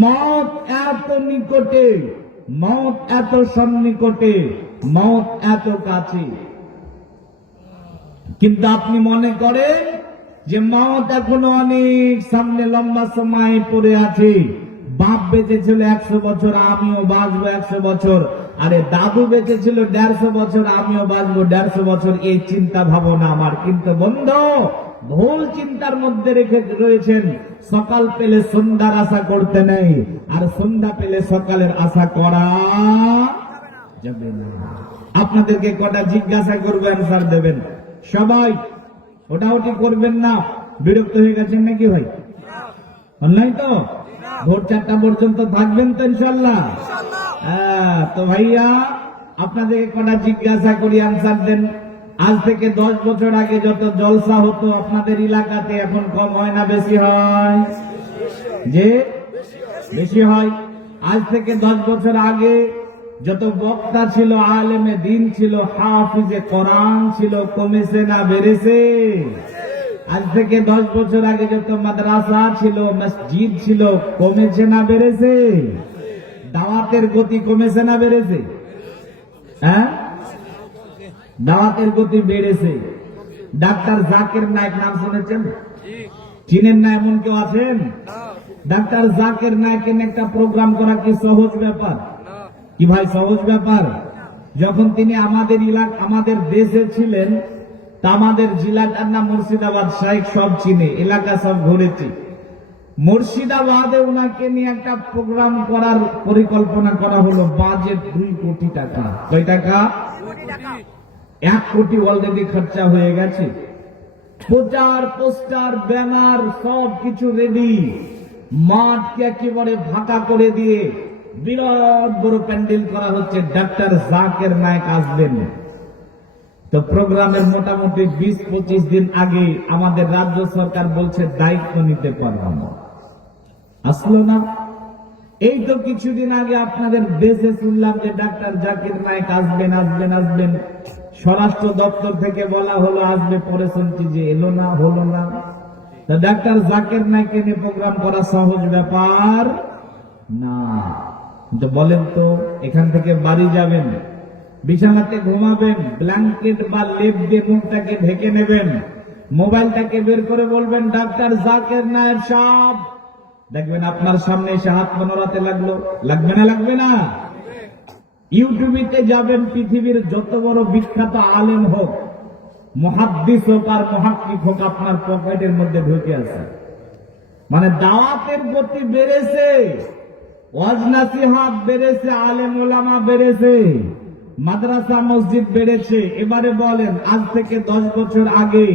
মওত এত নিকটে, মওত এত সন্নিকটে, মওত এত কাছে, কিন্তু আপনি মনে করেন যে মওত এখনো অনেক সামনে, লম্বা সময় পড়ে আছে। বাপ বেঁচে ছিল 100 বছর, আমিও বাঁচবো 100 বছর। আরে দাদু বেঁচে ছিল 150 বছর, আমিও বাঁচবো 150 বছর। এই চিন্তা ভাবনা আমার, কিন্তু বন্ধু ভুল চিন্তার মধ্যে রেখে রয়েছেন। সকাল পেলে সন্ধ্যার আশা করতে নেই, আর সন্ধ্যা পেলে সকালের আশা করা যাবে না। আপনাদেরকে কটা জিজ্ঞাসা করবো, অ্যান্সার দেবেন সবাই। ওটাওটি করবেন না। বিরক্ত হয়ে গেছেন নাকি ভাই? নাই তো? ভোর 4টা পর্যন্ত থাকবেন তো ইনশাল্লাহ? হ্যাঁ, তো ভাইয়া আপনাদেরকে কটা জিজ্ঞাসা করি, অ্যান্সার দেন। আজ থেকে 10 বছর আগে যত জলসা হতো আপনাদের এলাকাতে, এখন কম হয় না বেশি হয়? যে বেশি হয়। আজ থেকে 10 বছর আগে যত বক্তা ছিল, আলেমে দিন ছিল, হাফিজে কোরআন ছিল, কমেছে না বেড়েছে? আজ থেকে 10 বছর আগে যত মাদ্রাসা ছিল, মসজিদ ছিল, কমেছে না বেড়েছে? দাওয়াতের গতি কমেছে না বেড়েছে? হ্যাঁ, দাওয়াতের গতি বেড়েছে। ডাক্তার জাকির নায়েক নাম শুনেছেন? চিনেন না এমন কেউ আছেন? ডাক্তার জাকির নায়েকের একটা প্রোগ্রাম করা কি সহজ ব্যাপার? কি ভাই সহজ ব্যাপার? যখন তিনি আমাদের দেশে ছিলেন, তা আমাদের জেলাটার নাম মুর্শিদাবাদ, শাইখ সব চিনে, এলাকা সব ঘুরেছি। মুর্শিদাবাদে ওনাকে নিয়ে একটা প্রোগ্রাম করার পরিকল্পনা করা হলো, বাজেট 2 কোটি টাকা। কয় টাকা? 1 কোটি অলরেডি খরচা হয়ে গেছে। প্রচার, পোস্টার, ব্যানার সব কিছু রেডি। মাঠকে একেবারে ফাঁকা করে দিয়ে বিরাট বড় প্যান্ডেল করা হচ্ছে, ডাক্তার জাকির নায়েক আসবেন। তো প্রোগ্রামের মোটামুটি 20-25 দিন আগে আমাদের রাজ্য সরকার বলছে দায়িত্ব নিতে পারবো না। আসলো না। এই তো কিছুদিন আগে আপনাদের দেশে শুনলাম যে ডাক্তার জাকির নায়েক আসবেন আসবেন আসবেন। স্বরাষ্ট্র দপ্তর থেকে বলা হলো আসবে, পরে শুনছি যে এলো না, হলো না। তা ডাক্তার জাকির নায়েককে নিয়ে প্রোগ্রাম করা সহজ ব্যাপার না। তো বলেন তো, এখান থেকে বাড়ি যাবেন, বিছানাতে ঘুমাবেন, ব্ল্যাঙ্কেট বা লেপ দিয়ে মুখটাকে ঢেকে নেবেন, মোবাইলটাকে বের করে বলবেন ডাক্তার জাকির নায়েক সাহেব, দেখবেন আপনার সামনে এসে হাত মনোরাতে লাগলো। লাগবে না? লাগবে না? ইউটিউবিতে যাবেন, পৃথিবীর যত বড় বিখ্যাত আলেম হোক, মুহাদ্দিস হোক আর মুহাক্কিক হোক, আপনার পকেটের মধ্যে ঢুকে আছে। মানে দাওয়াতের গতি বেড়েছে, ওয়াজ নাসিহাত বেড়েছে, আলেম ওলামা বেড়েছে, মাদ্রাসা মসজিদ বেড়েছে। এবারে বলেন, আজ থেকে 10 বছর আগে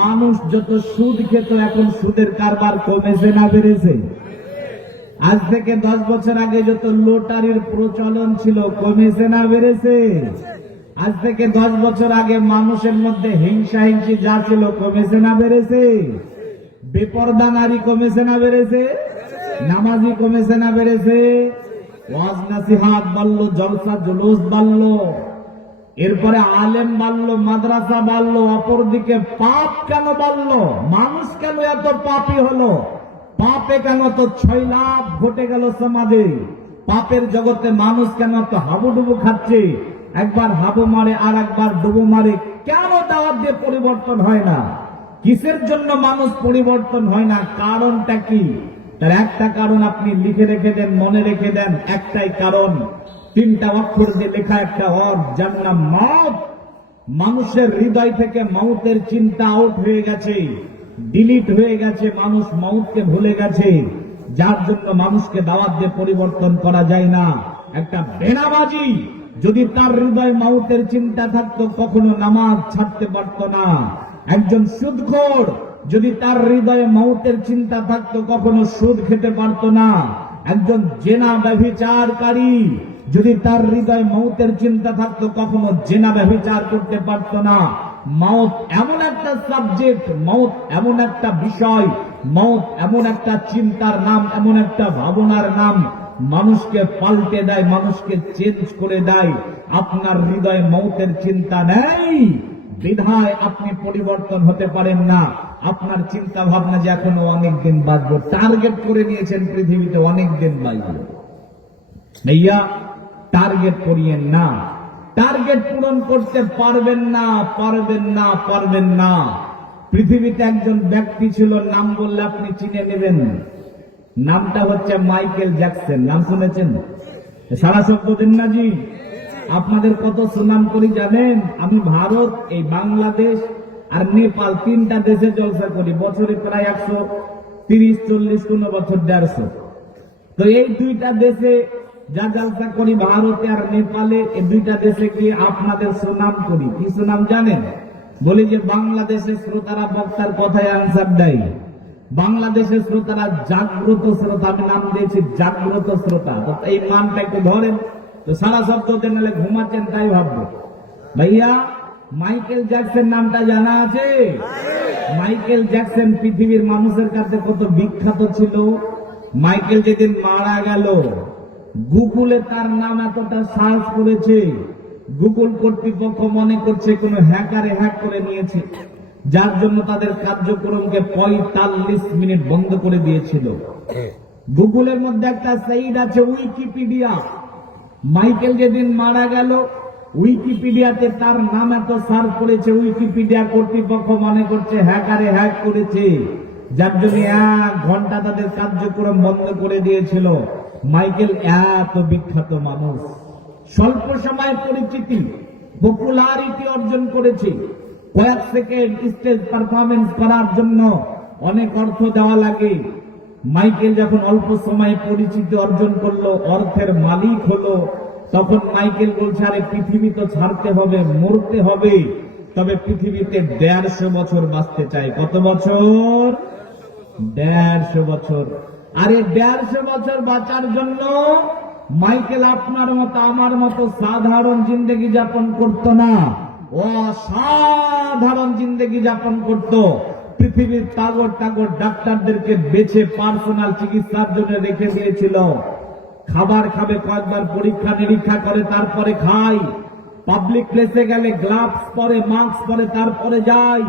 মানুষ যত সুদ খেত, এখন সুদের কারবার কমেছে না বেড়েছে? আজ থেকে 10 বছর আগে যত লটারির প্রচলন ছিল, কমেছে না বেড়েছে? আজ থেকে 10 বছর আগে মানুষের মধ্যে হিংসা হিংসি যা ছিল, কমেছে না বেড়েছে? বেপরদা নারী কমেছে না বেড়েছে? নামাজি কমেছে না বেড়েছে? ওয়াজ নাসিহাত বাড়লো, জলসা জুলুস বাড়লো, এরপরে আলেম বাড়লো, মাদ্রাসা বাড়লো। অপরদিকে পাপ কেন বাড়লো? মানুষ কেন এত পাপী হলো? পাপে কেন তো 6 লাভ ঘটে গেল সমাজে? পাপের জগতে মানুষ কেন তো হাবুডুবু খাচ্ছে? একবার হাবু মারে আর একবার ডুবু মারে। কেন দাওয়াত দিয়ে পরিবর্তন হয় না? কিসের জন্য মানুষ পরিবর্তন হয় না? কারণটা কি? তার একটা কারণ আপনি লিখে রেখে দেন, মনে রেখে দেন। একটাই কারণ, 3টা অক্ষর দিয়ে লেখা একটা অর্থ, যার নাম মওত। মানুষের হৃদয় থেকে মওতের চিন্তা আউট হয়ে গেছে, ডিলিট হয়ে গেছে। মানুষ মওতকে ভুলে গেছে, যার জন্য মানুষকে দাওয়াত দিয়ে পরিবর্তন করা যায় না। একটা বেনামাজি যদি তার হৃদয় মওতের চিন্তা থাকতো, কখনো নামাজ ছাড়তে পারত না। একজন সুদখোর যদি তার হৃদয়ে মওতের চিন্তা থাকতো, কখনো সুদ খেতে পারত না। একজন জেনা ব্যভিচারকারী যদি তার হৃদয়ে মওতের চিন্তা থাকতো, কখনো জেনা ব্যভিচার করতে পারত না। মওত এমন একটা সাবজেক্ট, মওত এমন একটা বিষয়, মওত এমন একটা চিন্তার নাম, এমন একটা ভাবনার নাম, মানুষকে পাল্টে দেয়, মানুষকে চেঞ্জ করে দেয়। আপনার হৃদয়ে মওতের চিন্তা নেই বিধায় আপনি পরিবর্তন হতে পারেন না। আপনার চিন্তা ভাবনা যে এখনো অনেকদিন বাঁচবো, টার্গেট করে নিয়েছেন পৃথিবীতে অনেকদিন বাঁচবো। ভাইয়া, টার্গেট করিয়েন না। টার্গেট পূরণ করতে পারবেন না, পারবেন না, পারবেন না। পৃথিবীতে একজন ব্যক্তি ছিল, নাম বললে আপনি চিনে নেবেন। নামটা হচ্ছে মাইকেল জ্যাকসন। নাম শুনেছেন? সারা শব্দ দিন না জি। আপনাদের কত সুনাম করি জানেন? আমি ভারত, এই বাংলাদেশ আর নেপাল 3টা দেশে জলসা করি। বছরে প্রায় 130-40, কোন বছর 150। তো এই 2টা দেশে যা জলসা করি, ভারতে আর নেপালে, এই 2টা দেশে গিয়ে আপনাদের সুনাম করি। কি সুনাম জানেন? বলি যে বাংলাদেশের শ্রোতারা বক্তার কথায় আনসার দেয়। বাংলাদেশের শ্রোতারা জাগ্রত শ্রোতা। আমি নাম দিয়েছি জাগ্রত শ্রোতা। তো এই নামটা একটু ধরেন। তো সারা শব্দ নাহলে ঘুমাচ্ছেন তাই ভাববো। ভাইয়া, মাইকেল জ্যাকসন নামটা জানা আছে? মাইকেল জ্যাকসন পৃথিবীর মানুষের কাছে কত বিখ্যাত ছিল। মাইকেল যেদিন মারা গেল, গুগলে তার নাম এতটা সার্চ করেছে, গুগল কর্তৃপক্ষ মনে করছে কোন হ্যাকারে হ্যাক করে নিয়েছে, যার জন্য তাদের কার্যক্রমকে 45 মিনিট বন্ধ করে দিয়েছিল। গুগলের মধ্যে একটা সাইট আছে উইকিপিডিয়া। মাইকেল যেদিন মারা গেল, উইকিপিডিয়াতে তার নাম এত সার্চ করেছে, উইকিপিডিয়া কর্তৃপক্ষ মনে করছে হ্যাকারে হ্যাক করেছে, যার জন্য 1 ঘন্টা তাদের কার্যক্রম বন্ধ করে দিয়েছিল। মাইকেল এত বিখ্যাত মানুষ, স্বল্প সময়ে পরিচিতি, পপুলারিটি অর্জন করেছে। কয়েক সেকেন্ড স্টেজ পারফরমেন্স করার জন্য অনেক অর্থ দেওয়া লাগে। মাইকেল যখন অল্প সময়ে পরিচিতি অর্জন করলো, অর্থের মালিক হলো, তখন মাইকেল বলছে, আরে পৃথিবী তো ছাড়তে হবে, মরতে হবে, তবে পৃথিবীতে 150 বছর বাঁচতে চাই। কত বছর? 150 বছর। আরে 150 বছর বাঁচার জন্য মাইকেল আপনার মতো আমার মতো সাধারণ জিন্দেগি যাপন করত না, অসাধারণ জিন্দেগি যাপন করত। পৃথিবীর তাগর তাগর ডাক্তারদেরকে বেছে পার্সোনাল চিকিৎসার জন্য রেখে দিয়েছিল। খাবার খাবে কয়েকবার পরীক্ষা নিরীক্ষা করে তারপরে খায়। পাবলিক প্লেসে গেলে গ্লাভস পরে, মাস্ক পরে, তারপরে যায়।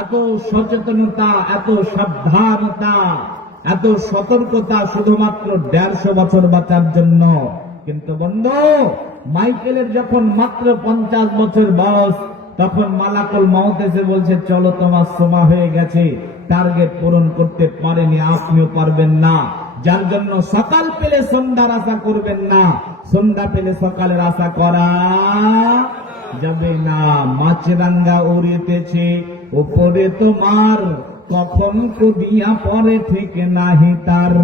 এত সচেতনতা, এত সাবধানতা, এত সতর্কতা শুধুমাত্র 150 বছর বাঁচার জন্য। কিন্তু বন্ধু, মাইকেলের যখন মাত্র 50 বছর বয়স, তখন মালাকুল মউত এসে বলছে, চলো তোমার সময় হয়ে গেছে। টার্গেট পূরণ করতে পারেনি, আপনিও পারবেন না। যার জন্য সকাল পেলে সন্ধ্যার আশা করবেন না, সন্ধ্যা পেলে সকালের আশা করা যাবে না। মাছরাঙ্গা উড়িতেছে উপরে তোমার, কখন কুদিয়া পরে ঠিক নাহি তার।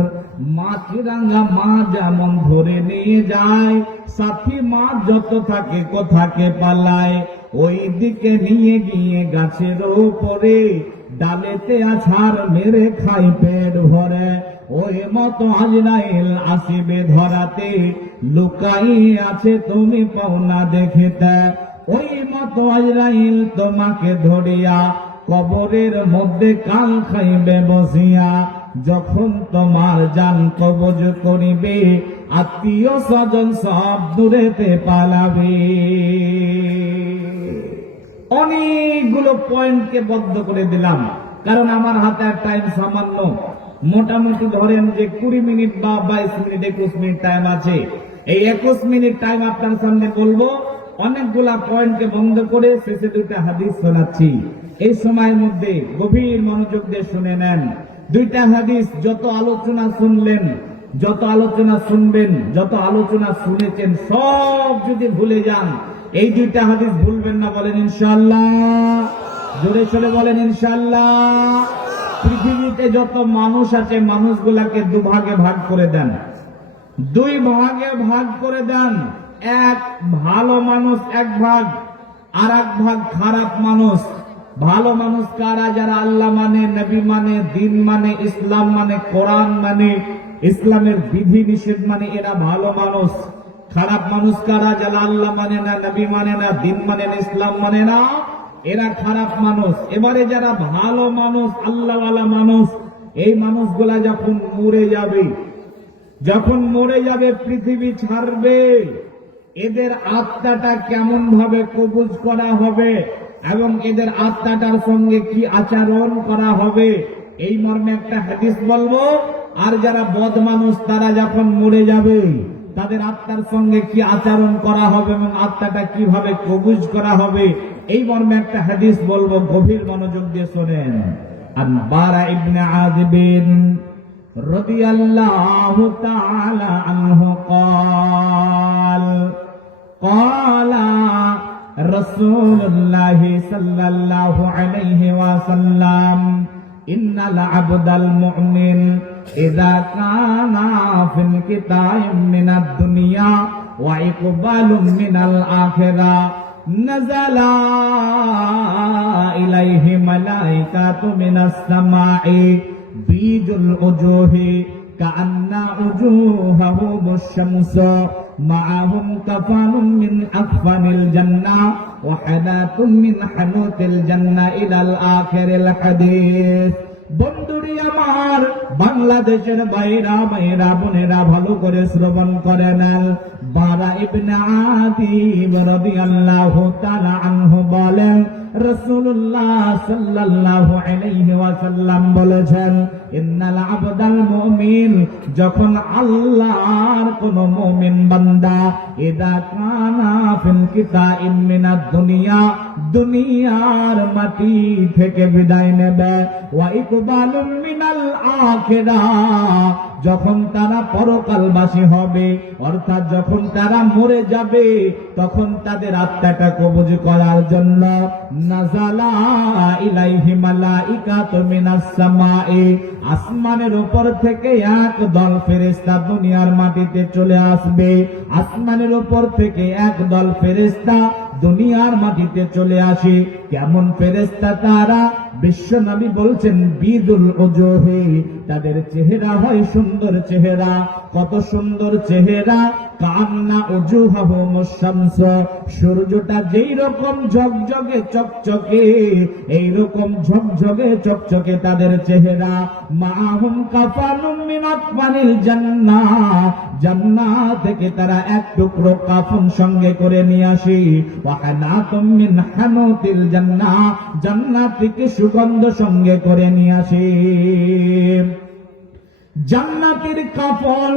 মাছরাঙ্গা মা যেমন ধরে নিয়ে যায়, সাথী মা যত থাকে কোথাকে পালায়। ওই দিকে নিয়ে গিয়ে গাছের উপরে, ডালেতে আছাড় মেরে খাই পেট ভরে। ওই মতো আজরাইল আসিবে ধরাতে, লুকাই আছে তুমি পাওনা দেখিতে। ওই মতো আজরাইল তোমাকে ধরিয়া, কবরের মধ্যে কাল খাইবে বসিয়া। যখন তোমার জান কবজ করিবে, আত্মীয় স্বজন সব দূরেতে পালাবে। অনেকগুলো পয়েন্টকে বদ্ধ করে দিলাম, কারণ আমার হাতে টাইম সামান্য। মোটামুটি ধরেন যে 20 মিনিট বা 22 মিনিট, 21 মিনিট টাইম আছে। এই 21 মিনিট টাইম আপনার সামনে বলবো, অনেকগুলা পয়েন্টকে বন্ধ করে শেষে 2টা হাদিস শোনাচ্ছি। এই সময়ের মধ্যে গভীর মনোযোগ দিয়ে শুনে নেন। 2টা হাদিস, যত আলোচনা শুনলেন, যত আলোচনা শুনবেন, যত আলোচনা শুনেছেন, সব যদি ভুলে যান, এই 2টা হাদিস ভুলবেন না। বলেন ইনশাআল্লাহ, জোরে সোরে বলেন ইনশাআল্লাহ। পৃথিবীতে যত মানুষ আছে, মানুষগুলাকে 2 ভাগে ভাগ করে দেন, 2 ভাগে ভাগ করে দেন। এক ভালো মানুষ 1 ভাগ, আর 1 ভাগ খারাপ মানুষ। ভালো মানুষ কারা? যারা আল্লাহ মানে, নবী মানে, দিন মানে, ইসলাম মানে, কোরআন মানে, ইসলামের বিধি নিষেধ মানে, এরা ভালো মানুষ। খারাপ মানুষ কারা? যারা আল্লাহ মানে না, নবী মানে না, দিন মানে না, ইসলাম মানে না, এরা খারাপ মানুষ। এবারে যারা ভালো মানুষ, আল্লাহওয়ালা মানুষ, এই মানুষগুলা যখন মরে যাবে, যখন মরে যাবে, পৃথিবী ছাড়বে, এদের আত্মাটা কেমন ভাবে কবুজ করা হবে এবং এদের আত্মাটার সঙ্গে কি আচরণ করা হবে, এই মর্মে একটা হাদিস বলবো। আর যারা বদ মানুষ, তারা যখন মরে যাবে, তাদের আত্মার সঙ্গে কি আচরণ করা হবে এবং আত্মাটা কিভাবে কবুজ করা হবে, এই মর্মে একটা হাদিস বলবো। গভীর মনোযোগ দিয়ে শোনেন। আর বারা ইবনে আযিব রাদিয়াল্লাহু তাআলা আনহু قال قال رسول الله صلى الله عليه وسلم إن العبد المؤمن إذا كان في انقطاع من الدنيا وإقبال من الآخرة نزل إليه ملائكة من السماء بيج الوجوه كأن وجوههم الشمس معهم كفان من أكفان الجنة وحنات من حنوت الجنة إلى الآخر الحديث। বন্ধুরি আমার, বাংলাদেশের বাইরা মায়েরা বোনেরা ভালো করে শ্রবণ করে নেন। বারা ইবনে আদিব রাদিয়াল্লাহু তাআলা আনহু বলেন, রাসূলুল্লাহ সাল্লাল্লাহু আলাইহি ওয়াসাল্লাম বলেছেন, ইন্নাল আবদাল মুমিন, যখন আল্লাহর কোন মুমিন বান্দা ইদা কানা ফিল কিতাইম মিনাদ দুনিয়া, দুনিয়ার মাটি থেকে বিদায় নেবে, ওয়া ইকবালুম মিনাল আখিরাহ, যখন তারা পরকালবাসী হবে, অর্থাৎ যখন তারা মরে যাবে, তখন তাদের আত্মাটা কবজ করার জন্য নাযালা ইলাইহি মালাইকাতু মিনাস সামাই, আসমানের উপর থেকে এক দল ফেরেশতা দুনিয়ার মাটিতে চলে আসবে। আসমানের উপর থেকে এক দল ফেরেশতা দুনিয়ার মাটিতে চলে আসে। কেমন ফেরেশতা তারা? বিশ্ব নবী বলছেন, বিদুল ওজুহি, তাদের চেহারা হয় সুন্দর চেহারা। কত সুন্দর চেহারা! কান্না ওজুহাহুমুশ শামস, সূর্যটা যেই রকম ঝকঝকে চকচকে, এই রকম ঝকঝকে চকচকে তাদের চেহারা। মাহুম কাফানুম মিন আতফানিল জান্নাহ, জান্নাত থেকে তারা এক টুকরো কাফন সঙ্গে করে নিয়ে আসে। ওয়া হানাতুম মিন হানুতিল জান্নাহ, জান্নাত থেকে সুগন্ধ সঙ্গে করে নিয়ে আসে। জান্নাতের কাফন,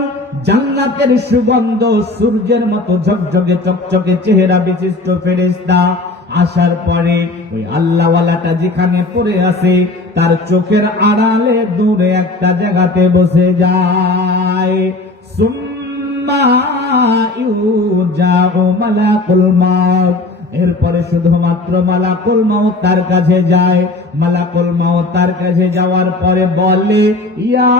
জান্নাতের সুগন্ধ, সূর্যের মতো ঝকঝকে চকচকে চেহারা বিশিষ্ট ফেরেশতা আসার পরে ওই আল্লাহওয়ালাটা যেখানে পড়ে আছে, তার চোখের আড়ালে দূরে একটা জায়গাতে বসে যায়। সুম্মা ইউজাউ মালাকুল মাউত, এরপরে শুধুমাত্র মালাকুল মাউত তার কাছে যায়। মালাকুল মাউত তার কাছে যাওয়ার পরে বলে, ইয়া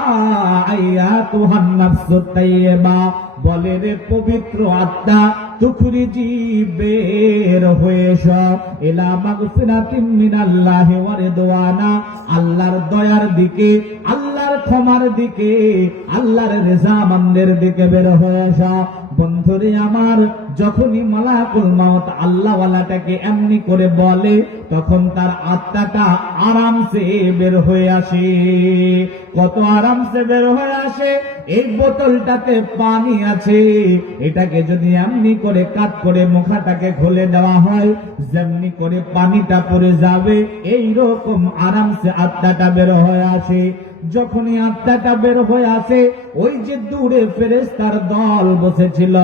আইয়াতুহান নাফসুত তাইয়্যিবা, বলে রে পবিত্র আত্মা, তুখরিজি, বের হয়ে এসো, ইলা মাগফিরাতিম মিনাল্লাহি ওয়া রিদওয়ানা, আল্লাহর দয়ার দিকে, আল্লাহর ক্ষমার দিকে, আল্লাহর রেজামন্দের দিকে বের হয়ে এসো। বন্ধুরে আমার, যখনই মালাকুল মাউত আল্লাহওয়ালাটাকে এমনি করে বলে, তখন তার আত্মাটা আরামসে বের হয়ে আসে। কত আরামসে বের হয়ে আসে! এই বোতলটাতে পানি আছে, এটাকে যদি এমনি করে কাট করে মুখাটাকে খুলে দেওয়া হয়, যেমনি করে পানিটা পড়ে যাবে, এই রকম আরামসে আত্মাটা বের হয়ে আসে। যখনই আত্মাটা বের হয়ে আসে, ওই যে দূরে ফেরেশতার দল বসেছিল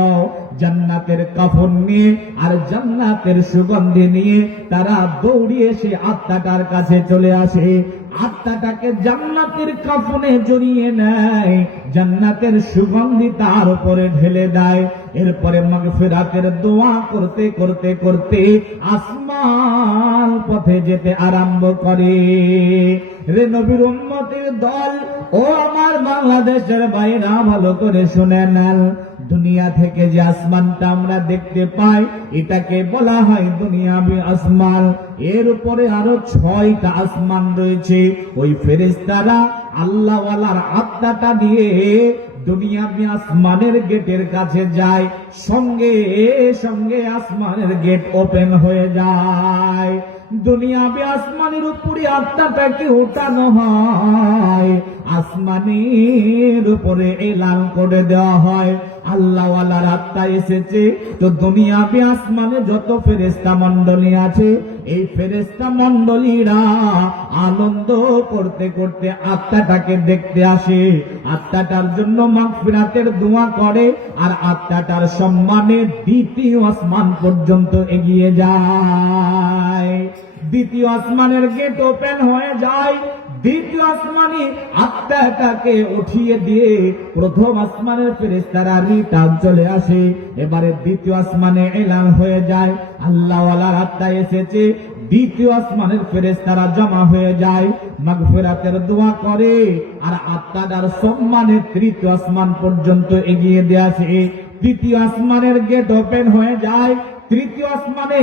জান্নাতের কাফন নিয়ে আর জান্নাতের সুগন্ধি নিয়ে, তারা দৌড়িয়ে এসে আত্মাটার কাছে চলে আসে। আত্মাটাকে জান্নাতের কাফনে জড়িয়ে নেয়, জান্নাতের সুগন্ধি তার উপরে ঢেলে দেয়। এরপরে মাগফিরাতের দোয়া করতে করতে করতে আসমান পথে যেতে আরম্ভ করে। রে নবীর উম্মতের দল, ও আমার বাংলাদেশের বাইরা, ভালো করে শুনে নেন। দুনিয়া থেকে যে আসমানটা আমরা দেখতে পাই, এটাকে বলা হয় দুনিয়াবি আসমান। এর উপরে আরো 6টা আসমান রয়েছে। ওই ফেরেশতারা আল্লাহওয়ালার আত্মাটা দিয়ে দুনিয়াবি আসমানের গেটের কাছে যায়, সঙ্গে সঙ্গে আসমানের গেট ওপেন হয়ে যায়। দুনিয়াবি আসমানের উপরে আত্মাটাকে উঠানো হয়, আসমানের উপরে এলান করে দেওয়া হয়, আল্লাহওয়ালার আত্মা এসেছে। তো দুনিয়াবি আসমানে যত ফেরেশতা মণ্ডলী আছে, এই ফেরেশতা মণ্ডলীরা আনন্দ করতে করতে আত্মাটাকে দেখতে আসে, আত্মাটার জন্য মাগফিরাতের দোয়া করে, আর আত্মাটার সম্মানে দ্বিতীয় আসমান পর্যন্ত এগিয়ে যায়। দ্বিতীয় আসমানের গেট ওপেন হয়ে যায়। দ্বিতীয় আসমানে আত্মাটাকে উঠিয়ে দিয়ে প্রথম আসমানের ফেরেশতারা রিটার্ন চলে আসে। এবারে দ্বিতীয় আসমানে এলান হয়ে যায়, আল্লাহওয়ালার আত্মা এসেছে। দ্বিতীয় আসমানের ফেরেশতারা জমা হয়ে যায়, মাগফিরাতের দোয়া করে, আর আত্মাটার সম্মানে তৃতীয় আসমান পর্যন্ত এগিয়ে দিয়ে আসে। তৃতীয় আসমানের গেট ওপেন হয়ে যায়। তৃতীয় আসমানে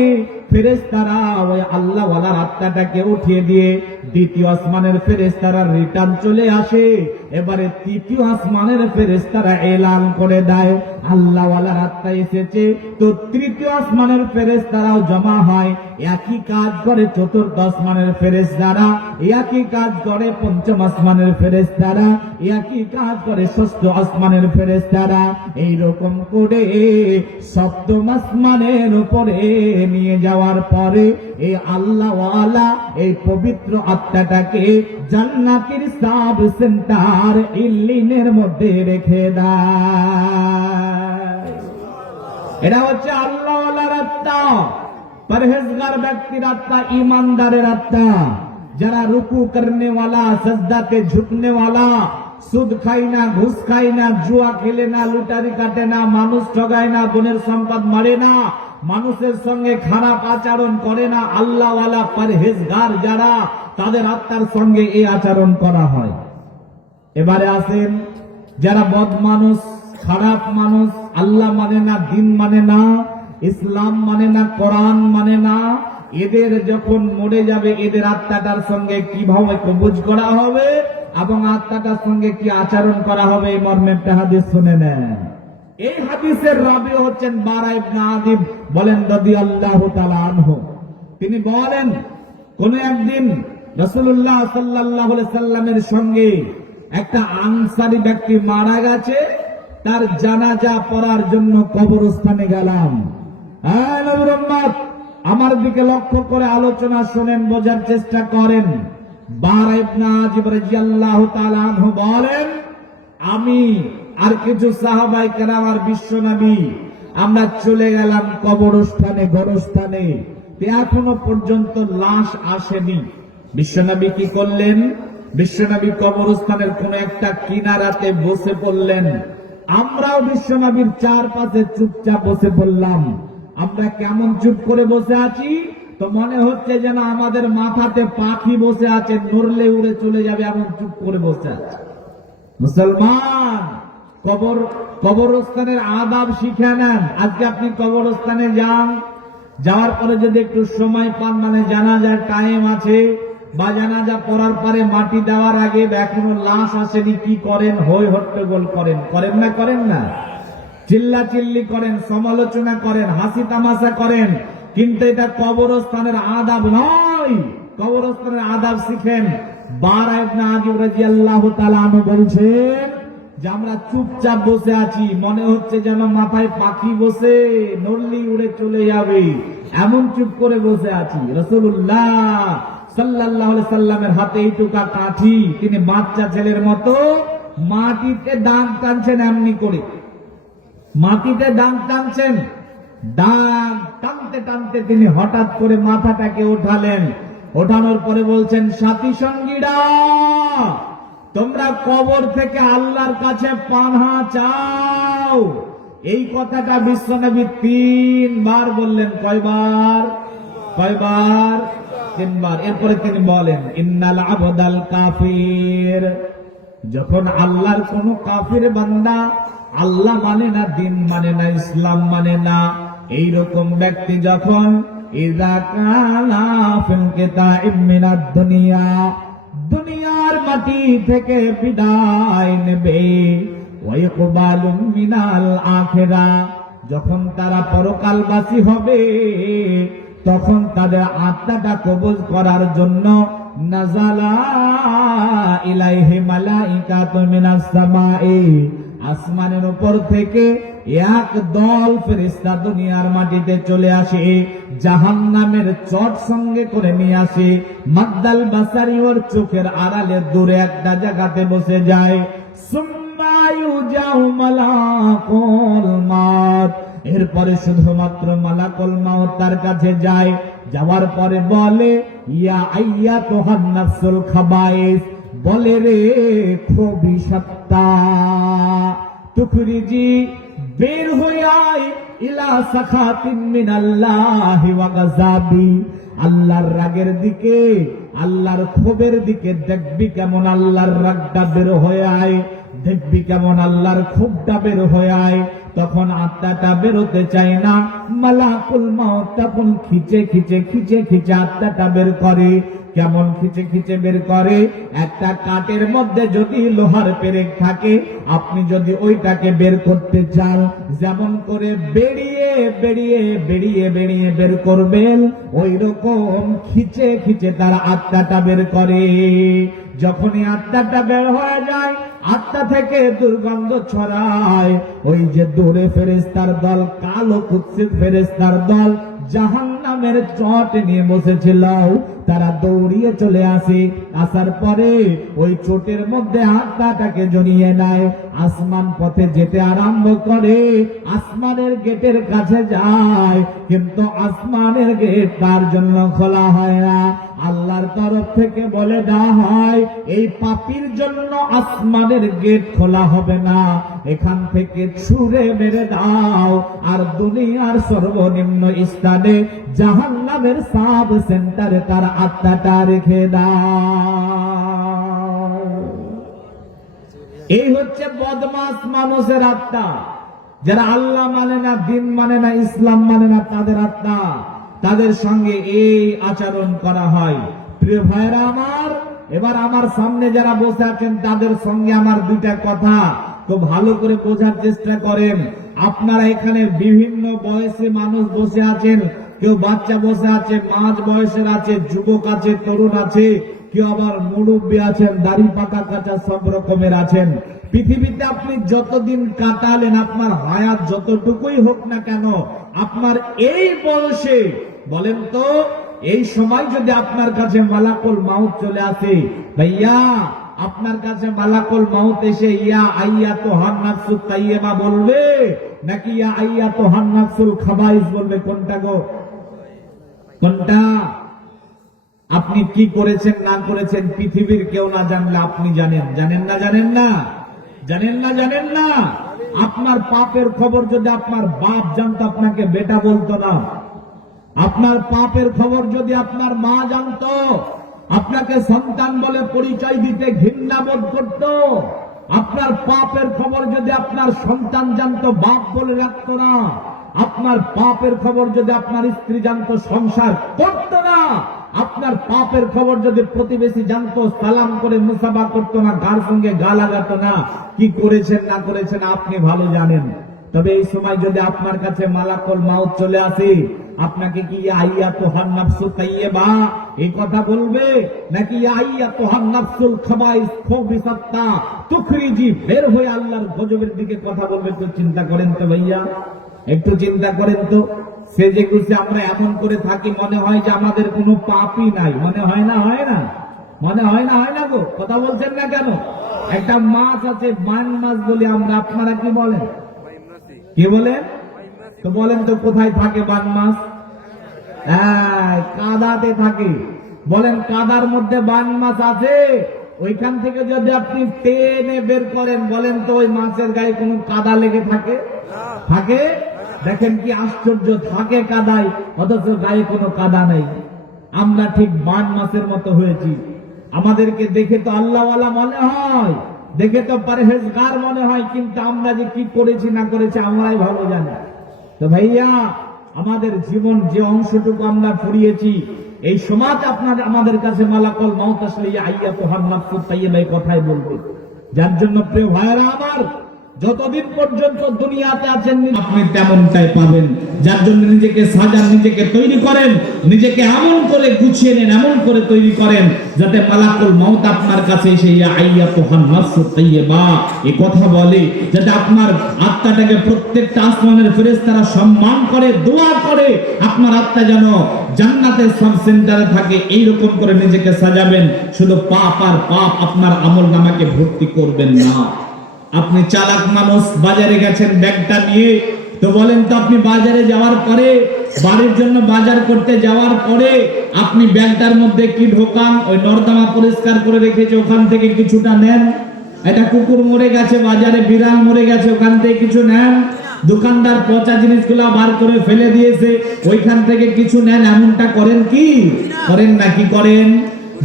ফেরেশতারা ওই আল্লাহ ওয়ালার আত্মাটাকে উঠিয়ে দিয়ে দ্বিতীয় আসমানের ফেরেশতারা রিটার্ন চলে আসে। এবারে তৃতীয় আসমানের ফেরেশতারা এলান করে দেয় আল্লাহ ওয়ালার আত্মা এসেছে। তো তৃতীয় আসমানের ফেরেশতারাও জমা হয়, একই কাজ করে চতুর্থ আসমানের ফেরেশতারা, একই কাজ করে পঞ্চম আসমানের ফেরেশতারা, একই কাজ করে ষষ্ঠ আসমানের ফেরেশতারা। এইরকম করে সপ্তম আসমানের উপরে নিয়ে যাওয়ার পরে এই আল্লাহ ওয়ালা এই পবিত্র আত্মাটাকে জান্নাতের সাব সেন্টার ইল্লিনের মধ্যে রেখে দেয়। এটা হচ্ছে আল্লাহ ওয়ালার আত্মা, পরহেজগার ব্যক্তির আত্মা, ईमानदाরের আত্মা, যারা রুকু করনে वाला, সজদাতে ঝুঁকনে वाला, সুদ খাই না, ঘুষ খাই না, জুয়া খেলে না, লুটারি কাটে না, মানুষ ঠগায় না, বোনের সম্পদ মারে না, মানুষের সঙ্গে খারাপ আচরণ করে না, আল্লাহ ওয়ালা পরহেজগার যারা, তাদের আত্মার সঙ্গে এই আচরণ করা হয়। এবারে আসেন যারা বদ মানুষ, খারাপ মানুষ, আল্লাহ মানে না, দিন মানে না, ইসলাম মানে না, কোরআন মানে না, এদের যখন মরে যাবে এদের আত্মাটার সঙ্গে কিভাবে কবজ করা হবে এবং আত্মাটার সঙ্গে কি আচরণ করা হবে, এই মর্মে একটা হাদিস শুনে নেন। এই হাদিসের রাবি হচ্ছেন বারা ইবনে আযিব, বলেন রাদিয়াল্লাহু তাআলা আনহু। তিনি বলেন কোন একদিন রাসূলুল্লাহ সাল্লাল্লাহু আলাইহি সাল্লামের সঙ্গে একটা আনসারী ব্যক্তি মারা গেছে, তার জানাজা পড়ার জন্য কবরস্থানে গেলাম। হ্যাঁ নবীর উম্মত, আমার দিকে লক্ষ্য করে আলোচনা শুনেন, বোঝার চেষ্টা করেন। বারা ইবনে আযিব রাদিয়াল্লাহু তাআলা আনহু বলেন, আমি আর কিছু সাহাবায়ে কেরাম আর বিশ্বনবী আমরা চলে গেলাম কবরস্থানে, গোরস্থানে। এখনো পর্যন্ত লাশ আসেনি। বিশ্বনবী কি করলেন? বিশ্বনবী কবরস্থানের কোন একটা কিনারাতে বসে পড়লেন। আমরাও বিশ্বনবীর চারপাশে চুপচাপ বসে পড়লাম। আমরা কেমন চুপ করে বসে আছি, তো মনে হচ্ছে যেন আমাদের মাথাতে পাখি বসে আছে, নড়লে উড়ে চলে যাবে, এমন চুপ করে বসে আছে। মুসলমান, কবরস্থানের আদাব শিখে নেন। আজকে আপনি কবরস্থানে যান, যাওয়ার পরে যদি একটু সময় পান, মানে জানাজার টাইম আছে বা জানাজা পড়ার পরে মাটি দেওয়ার আগে এখনো লাশ আসেনি, কি করেন? হই হট্টগোল করেন, করেন না? করেন না? চিল্লা চিল্লি করেন, সমালোচনা করেন, হাসি তামাশা করেন, কিন্তু এটা কবরস্থানের আদাব নয়। কবরস্থানের আদাব শিখেন। বারা ইবনে আযিব রাদিয়াল্লাহু তাআলা আনহু বলছেন যে আমরা চুপচাপ বসে আছি, মনে হচ্ছে যেন মাথায় পাখি বসে, নড়লি উড়ে চলে যাবে, এমন চুপ করে বসে আছি। রাসূলুল্লাহ সাল্লাল্লাহু আলাইহি সাল্লামের হাতে এইটুকা কাঠি, তিনি বাচ্চা ছেলের মতো মাটিতে দাগ টানছেন, এমনি করে মাটিতে দাগ টানছেন। দাগ টানতে টানতে তিনি হঠাৎ করে মাথাটাকে ওঠালেন। ওঠানোর পরে বলছেন, সাথী সঙ্গীরা, তোমরা কবর থেকে আল্লাহর কাছে পানাহ চাও। এই কথাটা বিশ্বনবী 3 বার বললেন। কয়বার? 3 বার। এরপরে তিনি বলেন, ইন্নাল আবদাল কাফির, যখন আল্লাহর কোন কাফির বান্দা আল্লাহ মানে না, দিন মানে না, ইসলাম মানে না, এইরকম ব্যক্তি যখন ইযা কানা ফিল কিতাইম মিনাদ দুনিয়া, দুনিয়ার মাটি থেকে বিদায় নেবে, ওয়া ইকবালুম মিনাল আখিরা, যখন তারা পরকালবাসী হবে, তখন তাদের আত্মাটা কবজ করার জন্য নাযালা ইলাইহি মালাইকাতুন মিনাস সামাই, আসমানের উপর থেকে এক দল ফেরেশতা দুনিয়ার মাটিতে চলে আসে, জাহান্নামের চট সঙ্গে করে নিয়ে আসে, মাদ্দাল বাসারি, ওর চোখের আড়ালে দূরে একটা জায়গাতে বসে যায়। সুম্মা ইউজাউ মালাকুল মাউত, এরপরে শুধুমাত্র মালাকুল মাউত তার কাছে যায়। যাওয়ার পরে বলে, ইয়া আইয়াতুহান নাফসুল খাবাইস, বলে রে খবিসাত্তা, তুখরিজি, বের হয়ে আয়, ইলা সাখাতিন মিনাল্লাহি ওয়া গাযাবি, আল্লাহর রাগের দিকে, আল্লাহর ক্ষোভের দিকে। দেখবি কেমন আল্লাহর রাগটা বের হয়ে আয়। দেখবি কেমন আল্লাহর ক্ষোভটা বের হয়ে আয়, তখন আত্মাটা বেরোতে চায় না। মালাকুল মাউত তখন খিচে খিচে খিচে খিচে আত্মাটা বের করে। কেমন খিচে খিচে বের করে? একটা কাঠের মধ্যে যদি লোহার পেরেক থাকে, আপনি যদি ওইটাকে বের করতে চান, যেমন করে বেরিয়ে বেরিয়ে বেরিয়ে বেরিয়ে বের করবেন, ওই রকম খিচে খিচে তার আত্মাটা বের করে। যখনই আত্মাটা বের হয়ে যায়, আত্মা থেকে দুর্গন্ধ ছড়ায়। ওই যে দূরে ফেরেশতার দল, কালো কুৎসিত ফেরেশতার দল জাহান্নামের চট নিয়ে বসেছিল, তারা দৌড়িয়ে চলে আসে। আসার পরে ওই চোটের মধ্যে আত্মাটাকে জড়িয়ে নেয়, আসমান পথে যেতে আরম্ভ করে। আসমানের গেটের কাছে যায়, কিন্তু আসমানের গেট তার জন্য খোলা হয় না। আল্লাহর তরফ থেকে বলে দেওয়া হয়, এই পাপীর জন্য আসমানের গেট খোলা হবে না, এখান থেকে ছুঁড়ে মেরে দাও, আর দুনিয়ার সর্বনিম্ন স্থানে জাহান্নামের সাব সেন্টারে তার আত্মাটা রেখে দাও। এই হচ্ছে বদমাস মানুষের আত্মা, যারা আল্লাহ মানে না, দিন মানে না, ইসলাম মানে না, তাদের আত্মা, তাদের সঙ্গে এই আচরণ করা হয়। প্রিয় ভাইরা আমার, এবার আমার সামনে যারা বসে আছেন তাদের সঙ্গে আমার দুইটা কথা খুব ভালো করে বোঝার চেষ্টা করেন। আপনারা এখানে বিভিন্ন বয়সী মানুষ বসে আছেন, কেউ বাচ্চা বসে আছে, মাঝ বয়সের আছে, যুবক আছে, তরুণ আছে, কেউ আবার মুরব্বী আছেন, দাড়ি পাকা কাঁচা সব রকমের আছেন। পৃথিবীতে আপনি যতদিন কাটালেন, আপনার হায়াত যতটুকুই হোক না কেন, আপনার এই বয়সে বলেন তো, এই সময় যদি আপনার কাছে মালাকুল মাউত চলে আসে, ভাইয়া আপনার কাছে মালাকুল মাউত এসে ইয়া আইয়াতুহান নাফসুত তাইয়্যিবা বলবে, নাকি ইয়া আইয়াতুহান নাফসুল খাবাইস বলবে? কোনটা গো? কোনটা? আপনি কি করেছেন না করেছেন পৃথিবীর কেউ না জানলে আপনি জানেন। জানেন না? জানেন না? জানেন না? জানেন না? আপনার পাপের খবর যদি আপনার বাপ জানতো, আপনাকে বেটা বলতো না। আপনার পাপের খবর যদি আপনার মা জানতো, আপনাকে সন্তান বলে পরিচয় দিতে ঘৃণা বোধ করত। আপনার পাপের খবর যদি আপনার সন্তান জানতো, বাপ বলে রাখতো না। আপনার পাপের খবর যদি আপনার স্ত্রী জানতো, সংসার করতো না। আপনার পাপের খবর যদি প্রতিবেশী জানতো, সালাম করে মুসাফা করতো না, গার সঙ্গে গা লাগাতো না। কি করেছেন না করেছেন আপনি ভালো জানেন। তবে এই সময় যদি আপনার কাছে মালাকুল মাউত চলে আসে, আপনাকে কি ইয়া আইয়াতুহান নাফসুত তাইয়্যিবা এই কথা বলবে, নাকি ইয়া আইয়াতুহান নাফসুল খাবাইস খুবিসাত্তা তুখরিজি বের হয়ে আল্লাহর গজবের দিকে কথা বলবে? তো চিন্তা করেন তো ভাইয়া, একটু চিন্তা করেন তো। সেজে গুছে আমরা এমন করে থাকি, মনে হয় যে আমাদের কোনো পাপই নাই। মনে হয় না? হয় না? মনে হয় না? হয় না গো? কথা বলছেন না কেন? একটা মাছ আছে, বান মাছ বলি আমরা, আপনারা কি বলেন? কি বলেন? তো বলেন তো কোথায় থাকে বান মাছ? কাদাতে থাকে। বলেন কাদার মধ্যে বান মাছ আছে? ওইখান থেকে যদি আপনি টেনে বের করেন, বলেন তো ওই মাছের গায়ে কোনো কাদা লেগে থাকে? থাকে? দেখেন কি আশ্চর্য, থাকে কাদায়, অথচ গায়ে কোনো কাদা নেই। আমরা ঠিক বান মাছের মতো হয়েছি। আমাদেরকে দেখে তো আল্লাহওয়ালা মনে হয়, দেখে তো পরহেজগার মনে হয়, কিন্তু আমরা যে কি করেছি না করেছি আমরাই ভালো জানি। তো ভাইয়া, আমাদের জীবন যে অংশটুকু আমরা ফুরিয়েছি, এই সমাজ আপনার আমাদের কাছে মালাকুল মাউত আসলে ইয়া আইয়াতুহান নাফসুত তাইয়্যিবা এই কথাই বলবে। যার জন্য প্রিয় ভাইরা আমার, যতদিন পর্যন্ত দুনিয়াতে আছেন আপনি তেমনটাই পাবেন। যার জন্য নিজেকে সাজান, নিজেকে তৈরি করেন, নিজেকে এমন করে গুছিয়ে নেন, এমন করে তৈরি করেন যাতে মালাকুল মাউত আপনার কাছে এসে ইয়া আইয়াতুহান নাফসুত তাইয়্যিবা এই কথা বলে, যাতে আপনার আত্মাটাকে প্রত্যেকটা আসমানের ফেরেশতারা সম্মান করে, দোয়া করে আপনার আত্মা যেন জান্নাতের সব সেন্টারে থাকে। এইরকম করে নিজেকে সাজাবেন। শুধু পাপ আর পাপ আপনার আমলনামাকে ভর্তি করবেন না। আপনি চালাক মানুষ, বাজারে গেছেন ব্যাগটা নিয়ে, তো বলেন তো আপনি বাজারে যাওয়ার পরে, বাড়ির জন্য বাজার করতে যাওয়ার পরে আপনি ব্যাগটার মধ্যে কি ঢোকান? ওই নর্দমা পরিষ্কার করে রেখেছে, ওখান থেকে কিছুটা নেন। এটা কুকুর মরে গেছে বাজারে, বিড়াল মরে গেছে, ওখান থেকে কিছু নেন। দোকানদার পচা জিনিসগুলো বার করে ফেলে দিয়েছে, ওইখান থেকে কিছু নেন। এমনটা করেন কি? করেন না? কি করেন?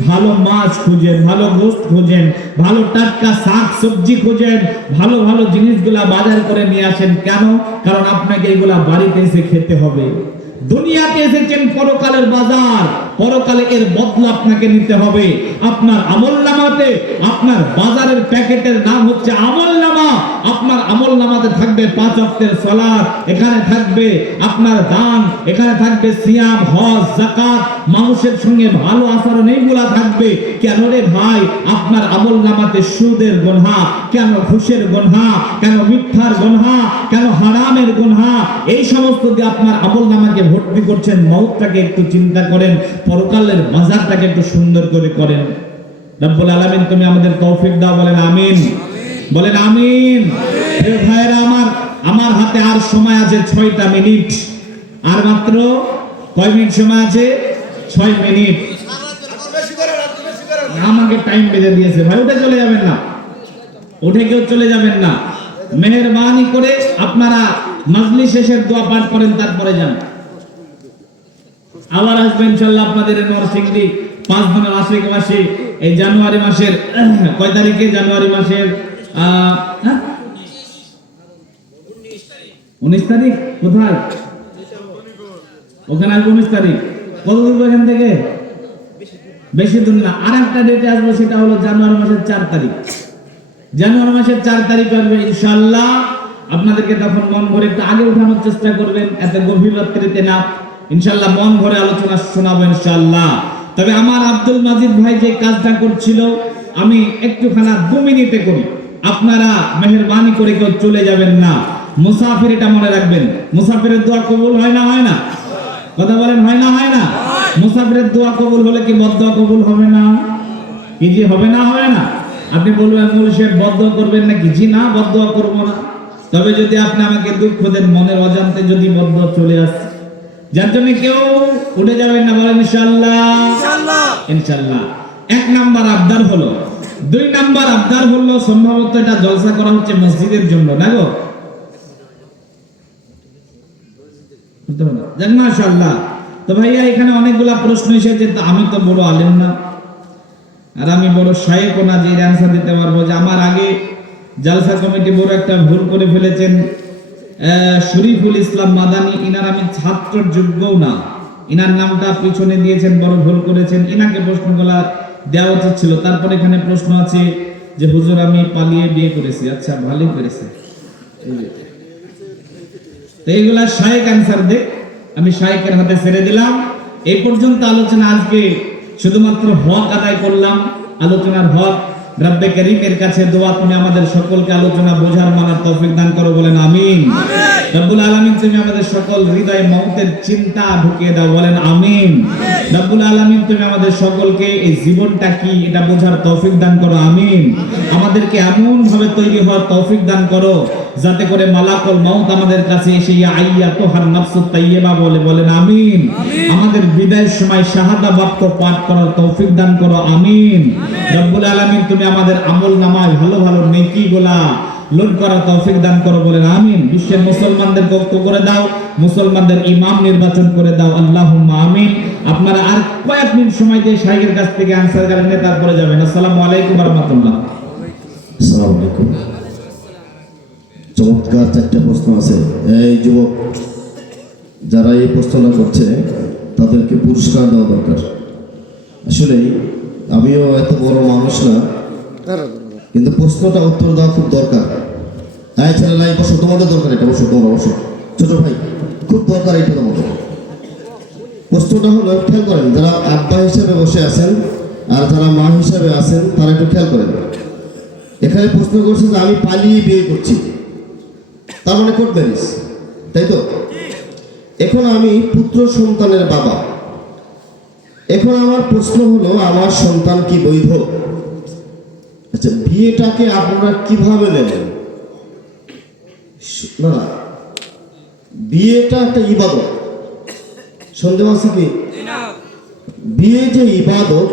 ভালো মাছ খুঁজেন, ভালো গোশত খুঁজেন, ভালো টাটকা শাক সবজি খুঁজেন, ভালো ভালো জিনিসগুলা বাজার করে নিয়ে আসেন। কেন? কারণ আপনাকে এগুলা বাড়িতে এসে খেতে হবে। দুনিয়াতে এসেছেন পরকালের বাজার, পরকালে এর বদলা আপনাকে নিতে হবে। আপনার আমলনামাতে, আপনার বাজারের প্যাকেটের নাম হচ্ছে আমলনামা। আপনার আমলনামাতে থাকবে 5 ওয়াক্তের সালাত, এখানে থাকবে আপনার দান, এখানে থাকবে সিয়াম, হজ, যাকাত, মানুষের সঙ্গে ভালো আচরণ, এইগুলা থাকবে। কেন রে ভাই? আপনার আমলনামাতে সুদের গুনাহ, কেন ঘুষের গুনাহ, কেন মিথ্যার গুনাহ, কেন হারামের গুনাহ, এই সমস্ত দিয়ে আপনার আমলনামাকে ভর্তি করছেন। মওতটাকে একটু চিন্তা করেন, পরকালের বাজারটাকে একটু সুন্দর করে করেন। রব্বুল আলামিন তুমি আমাদের তৌফিক দাও, বলেন আমিন, বলেন আমিন। প্রিয় ভাইরা আমার হাতে আর সময় আছে 6টা মিনিট। আর মাত্র কয় মিনিট সময় আছে? 6 মিনিট। আমাকে টাইম বেঁধে দিয়েছে ভাই, উঠে চলে যাবেন না, উঠে কেউ চলে যাবেন না। মেহেরবানি করে আপনারা মাজলিস শেষের দোয়া পাঠ করেন, তারপরে যান। আবার আসবেন ইনশাআল্লাহ আপনাদের নরসিংদী 5 দিনের আশিক মাসে, এই জানুয়ারি মাসের কয় তারিখে? জানুয়ারি মাসের 19 তারিখ। কোথায়? ওখানে আসবো 19 তারিখ। কত দূর এখান থেকে? বেশি দূর না। আর একটা ডেটে আসবো, সেটা হলো জানুয়ারি মাসের 4 তারিখ। জানুয়ারি মাসের 4 তারিখ আসবে ইনশাআল্লাহ। আপনাদেরকে তখন মন ভরে একটু আগে উঠানোর চেষ্টা করবেন, এত গভীর রাত্রিতে না। ইনশাআল্লাহ মন ভরে আলোচনা শোনাবো ইনশাআল্লাহ। তবে আমার আব্দুল মাজিদ ভাই যে কাজটা করছিল, আমি একটুখানা 2 মিনিটে করি। আপনারা মেহেরবানি করে কেউ চলে যাবেন না। মুসাফির, এটা মনে রাখবেন, মুসাফিরের দোয়া কবুল হয় না? হয় না? কথা বলেন, হয় না? হয় না? মুসাফিরের দোয়া কবুল হলে কি বদদোয়া কবুল হবে না? কি জি হবে না? হবে না? আপনি বলবেন মুর্শিদ বদদোয়া করবেন নাকি? জি না, বদদোয়া করব না। তবে যদি আপনি আমাকে দুঃখ দেন, মনের অজান্তে যদি বদদোয়া চলে আসে, যার জন্য কেউ উঠে যাবেন না, বলেন ইনশাআল্লাহ। ইনশাআল্লাহ, ইনশাআল্লাহ। 1 নাম্বার আবদার হলো। 2 নাম্বার আবদার হলো, সম্ভবত এটা জলসা করা হচ্ছে মসজিদের জন্য, না গো? মাশাআল্লাহ। তো ভাইয়া, এখানে অনেকগুলা প্রশ্ন এসেছে। আমি তো বড় আলেম না, আর আমি বড় শায়েখও না যে এর অ্যানসার দিতে পারবো। যে আমার আগে জালসা কমিটি বড় একটা ভুল করে ফেলেছেন। শরীফুল ইসলাম মাদানী, ইনার আমি ছাত্রর যোগ্যও না, ইনার নামটা পিছনে দিয়েছেন, বড় ভুল করেছেন। ইনাকে প্রশ্নগুলা দেওয়া উচিত ছিল। তারপর এখানে প্রশ্ন আছে যে হুজুর আমি পালিয়ে বিয়ে করেছি। আচ্ছা, ভালোই করেছে। তো এইগুলা শায়েখ অ্যানসার দে, আমি শায়েখের হাতে ছেড়ে দিলাম। এই পর্যন্ত আলোচনা। আজকে শুধুমাত্র হক আদায় করলাম, আলোচনার হক। রব্বে কারীমের কাছে দোয়া, তুমি আমাদের সকলকে আলোচনা বোঝার মানার তৌফিক দান করো, বলেন আমিন। রব্বুল আলামিন তুমি আমাদের সকল হৃদয়ে মওতের চিন্তা ঢুকিয়ে দাও, বলেন আমিন। রব্বুল আলামিন তুমি আমাদের সকলকে এই জীবনটা কি এটা বোঝার তৌফিক দান করো, আমিন। আমাদেরকে এমন ভাবে তৈরি হওয়ার তৌফিক দান করো যাতে করে মালাকুল মউত আমাদের কাছে এসে ইয়া আইয়াতুহান নাফসুত তাইয়্যিবা বলে, বলেন আমিন। আমাদের বিদায়ের সময় শাহাদা বাক্য পাঠ করার তৌফিক দান করো, আমিন। রব্বুল আলামিন তুমি আমাদের আমলনামায় ভালো ভালো নেকিগুলা লোড করার তৌফিক দান করো, বলেন আমিন। বিশ্বের মুসলমানদের ঐক্য করে দাও, মুসলমানদের ইমাম নির্বাচন করে দাও, আল্লাহুম্মা আমিন। আপনারা আর কয়েক মিনিট সময় দিয়ে শাইখের কাছ থেকে আনসার করেন, তারপরে যাবেন। আসসালামু আলাইকুম ওয়া রাহমাতুল্লাহ। আসসালামু আলাইকুম। চমৎকার 4টা প্রশ্ন আছে। এই যুবক যারা এই প্রশ্নটা করছে তাদেরকে পুরস্কার দেওয়া দরকার। আসলে আমিও এত বড় মানুষ না, কিন্তু প্রশ্নটা উত্তর দেওয়া খুব দরকার। হ্যাঁ ছেলেরা, এই বসো, তোমাদের দরকার এটা, বসো তোমরা, বসো। ছোট ভাই, খুব দরকার এটা তোমাদের। প্রশ্নটা হলো, খেয়াল করেন, যারা আব্বা হিসেবে বসে আছেন আর যারা মা হিসেবে আছেন তারা একটু খেয়াল করেন। এখানে প্রশ্ন করছে যে আমি পালিয়ে বিয়ে করছি, তার মানে কোর্ট ম্যারেজ, তাই তো? এখন আমি পুত্র সন্তানের বাবা। এখন আমার প্রশ্ন হলো, আমার সন্তান কি বৈধ? আচ্ছা, বিয়েটাকে আপনারা কিভাবে নেবেন? না, বিয়েটা একটা ইবাদত, সন্দেহ আছে কি? বিয়ে যে ইবাদত,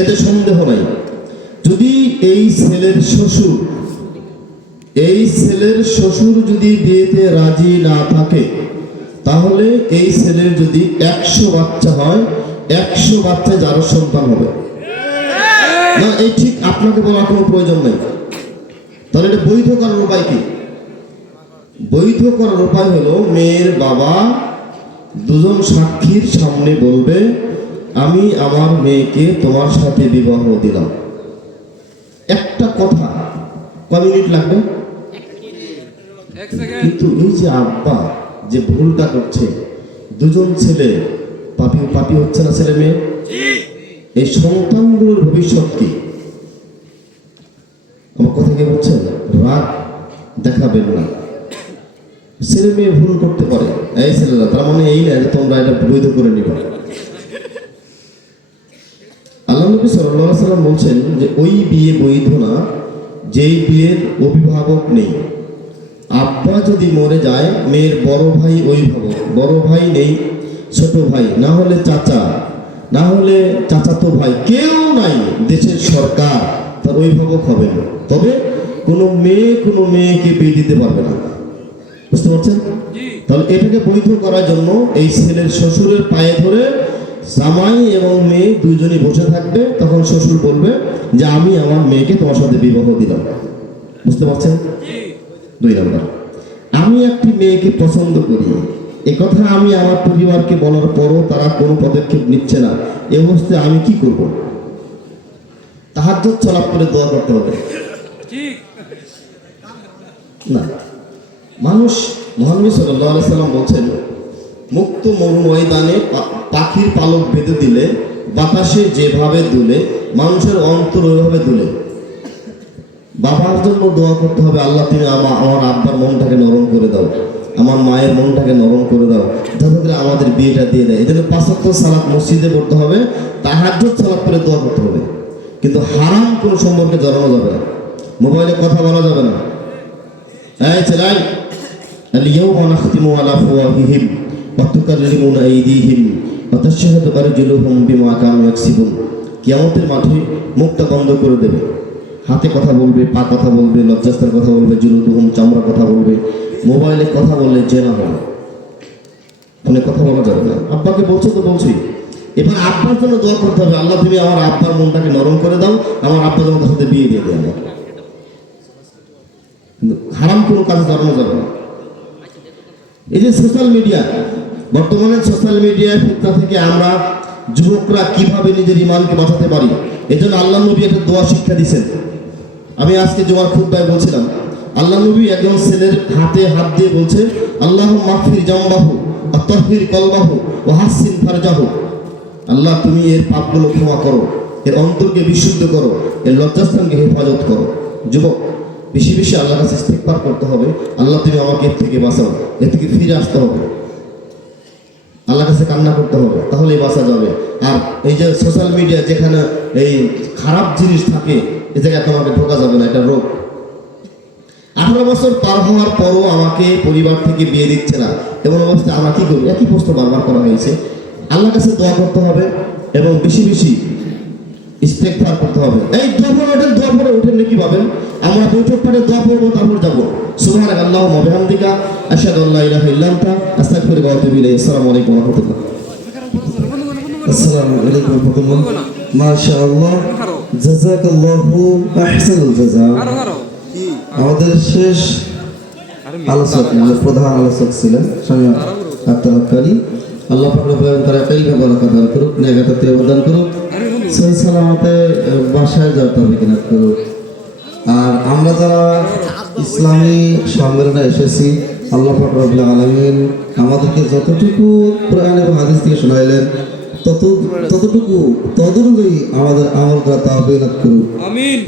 এতে সন্দেহ নাই। যদি এই ছেলের শ্বশুর যদি বিয়েতে রাজি না থাকে, তাহলে এই ছেলের যদি 100 বাচ্চা হয়, 100 বাচ্চা যার সন্তান হবে। না, এই ঠিক আপনাকে বলার কোনো প্রয়োজন নেই। তাহলে এটা বৈধ করার উপায় কি? বৈধ করার উপায় হলো মেয়ের বাবা দুজন সাক্ষীর সামনে বলবে, আমি আমার মেয়েকে তোমার সাথে বিবাহ দিলাম। একটা কথা কয় মিনিট লাগবে? কিন্তু এই যে আব্বা যে ভুলটা করছে, দুজন ছেলে পাপি পাপি হচ্ছে না ছেলে মেয়ে? এই সন্তানগুলোর ভবিষ্যৎ কি? আমার কথা কি বলছেন? রাগ দেখাবেন না। ছেলে মেয়ে ভুল করতে পারে, এই ছেলেরা, তার মানে এই না যে তোমরা এটা বৈধ করে নিবে। আল্লাহ নবী সাল্লাল্লাহু আলাইহি ওয়াসাল্লাম বলছেন যে ওই বিয়ে বৈধ না যেই বিয়ের অভিভাবক নেই। আব্বা যদি মরে যায়, মেয়ের বড় ভাই অভিভাবক, বড় ভাই নেই, ছোট ভাই, না হলে চাচা, না হলে চাচাতো ভাই, কেউ নাই, দেশের সরকার তার অভিভাবক হবে না। তবে কোনো মেয়েকে বিয়ে দিতে পারবে না। বুঝতে পারছেন? তাহলে এটাকে বৈধ করার জন্য এই ছেলের শ্বশুরের পায়ে ধরে জামাই এবং মেয়ে দুইজনই বসে থাকবে। তখন শ্বশুর বলবে যে আমি আমার মেয়েকে তোমার সাথে বিবাহ দিলাম। বুঝতে পারছেন? 2 নম্বর, আমি একটি মেয়েকে পছন্দ করি, এ কথা আমি আমার পরিবারকে বলার পরও তারা কোনো পদক্ষেপ নিচ্ছে না। এ অবস্থায় আমি কি করব? তাহাজ্জুদ সালাত করে দোয়া করতে হবে না। মানুষ, মুহাম্মদ সাল্লাল্লাহু আলাইহি সাল্লাম বলছেন, মুক্ত মরু ময়দানে পাখির পালক বেঁধে দিলে বাতাসে যেভাবে দুলে মানুষের অন্তর ওইভাবে দুলে। বাবার জন্য দোয়া করতে হবে, আল্লাহ তুমি আমার আব্বার মনটাকে নরম করে দাও, আমার মায়ের মনটাকে নরম করে দাও, যাতে করে আমাদের বিয়েটা দিয়ে দেয়। এজন্য 5 ওয়াক্ত সালাত মসজিদে পড়তে হবে, তাহাজ্জুদ সালাত করে দোয়া করতে হবে। কিন্তু হারাম কোনো সম্পর্কে জড়ানো যাবে না, মোবাইলে কথা বলা যাবে না। এই ছেলাই, আল-ইয়াওমা নাখতিমু আলা আফওয়াহিহিম ওয়া তুকাল্লিমুনা আইদিহিম ওয়া তাশহাদু আরজুলুহুম বিমা কানু ইয়াকসিবুন। কিয়ামতের মাঠে মুখটা বন্ধ করে দেবে, হাতে কথা বলবে, পা কথা বলবে, লজ্জাস্থার কথা বলবে, জুলুদুহুম চামড়া কথা বলবে। মোবাইলে কথা বললে জেনা হবে, ফোনে কথা বলা যাবে না। আব্বাকে বলছো তো বলছি, এবার আব্বার জন্য দোয়া করতে হবে, আল্লাহ তুমি আমার আব্বার মনটাকে নরম করে দাও, আমার আব্বা যেন তার সাথে বিয়ে দিয়ে দেয়। হারাম কোনো কাজে জড়ানো যাবে না। এই যে সোশ্যাল মিডিয়া, বর্তমানে সোশ্যাল মিডিয়ার ফিতনা থেকে আমরা যুবকরা কিভাবে নিজের ইমানকে বাঁচাতে পারি, এজন্য আল্লাহ নবী একটা দোয়া শিক্ষা দিয়েছেন। আমি আজকে জুমার খুতবায় বলছিলাম, আল্লাহ নবী একজন ছেলের হাতে হাত দিয়ে বলছে, আল্লাহুম্মা মাগফির জামবাহু ওয়া তাহহির কলবাহু ওয়া হাসসিন ফারজাহু। আল্লাহ তুমি এর পাপগুলো ক্ষমা করো, এর অন্তরকে বিশুদ্ধ করো, এর লজ্জাস্থানকে হেফাজত করো। যুবক, বেশি বেশি আল্লাহর কাছে ইস্তিগফার করতে হবে, আল্লাহ তুমি আমাকে এর থেকে বাঁচাও, এর থেকে ফিরে আসতে হবে, আল্লাহর কাছে কান্না করতে হবে, তাহলেই বাঁচা যাবে। আর এই যে সোশ্যাল মিডিয়া, যেখানে এই খারাপ জিনিস থাকে, এ জায়গায় তোমাকে ঢোকা যাবে না, এটা রোগ। 18 বছর পার হওয়ার পরও আমাকে পরিবার থেকে বিয়ে দিচ্ছে না, এমন অবস্থায় আমরা কি করি? একই প্রশ্ন বারবার করা হয়েছে। আল্লাহর কাছে দোয়া করতে হবে এবং বেশি বেশি ইস্তেগফার করতে হবে। এই দোয়া পড়ে ওঠেন নাকি পাবেন? আমরা বৈঠক পাঠে দোয়া পড়বো, তারপর যাবো সুবহানাকা আল্লাহুম্মা ওয়া বিহামদিকা আশহাদু আল্লা ইলাহা ইল্লা আনতা আস্তাগফিরুকা ওয়া আতুবু ইলাইক। আসসালামু আলাইকুম ওয়া রাহমাতুল্লাহ। আসসালামু আলাইকুম ওয়া রাহমাতুল্লাহ। মাশাআল্লাহ, জাযাকাল্লাহু আহসানুল জাযা। আমাদের শেষ আলোচক, প্রধান আলোচক ছিলেন স্বামী আক্তার হক্কানি। আল্লাহ পাক রব্বুল আলামিন তার ইলমে বরকত দান করুক, নেগাতে অবদান করুক, সহি সালামতে বাসায় যাওয়ার তৌফিক দান করুক। আর আমরা যারা ইসলামী সম্মেলনে এসেছি, আল্লাহ পাক রব্বুল আলামিন আমাদেরকে যতটুকু কোরআন এবং হাদিস থেকে শোনাইলেন, ততটুকু তদনুযায়ী আমাদের আমল করা তৌফিক দান করুক। আমিন।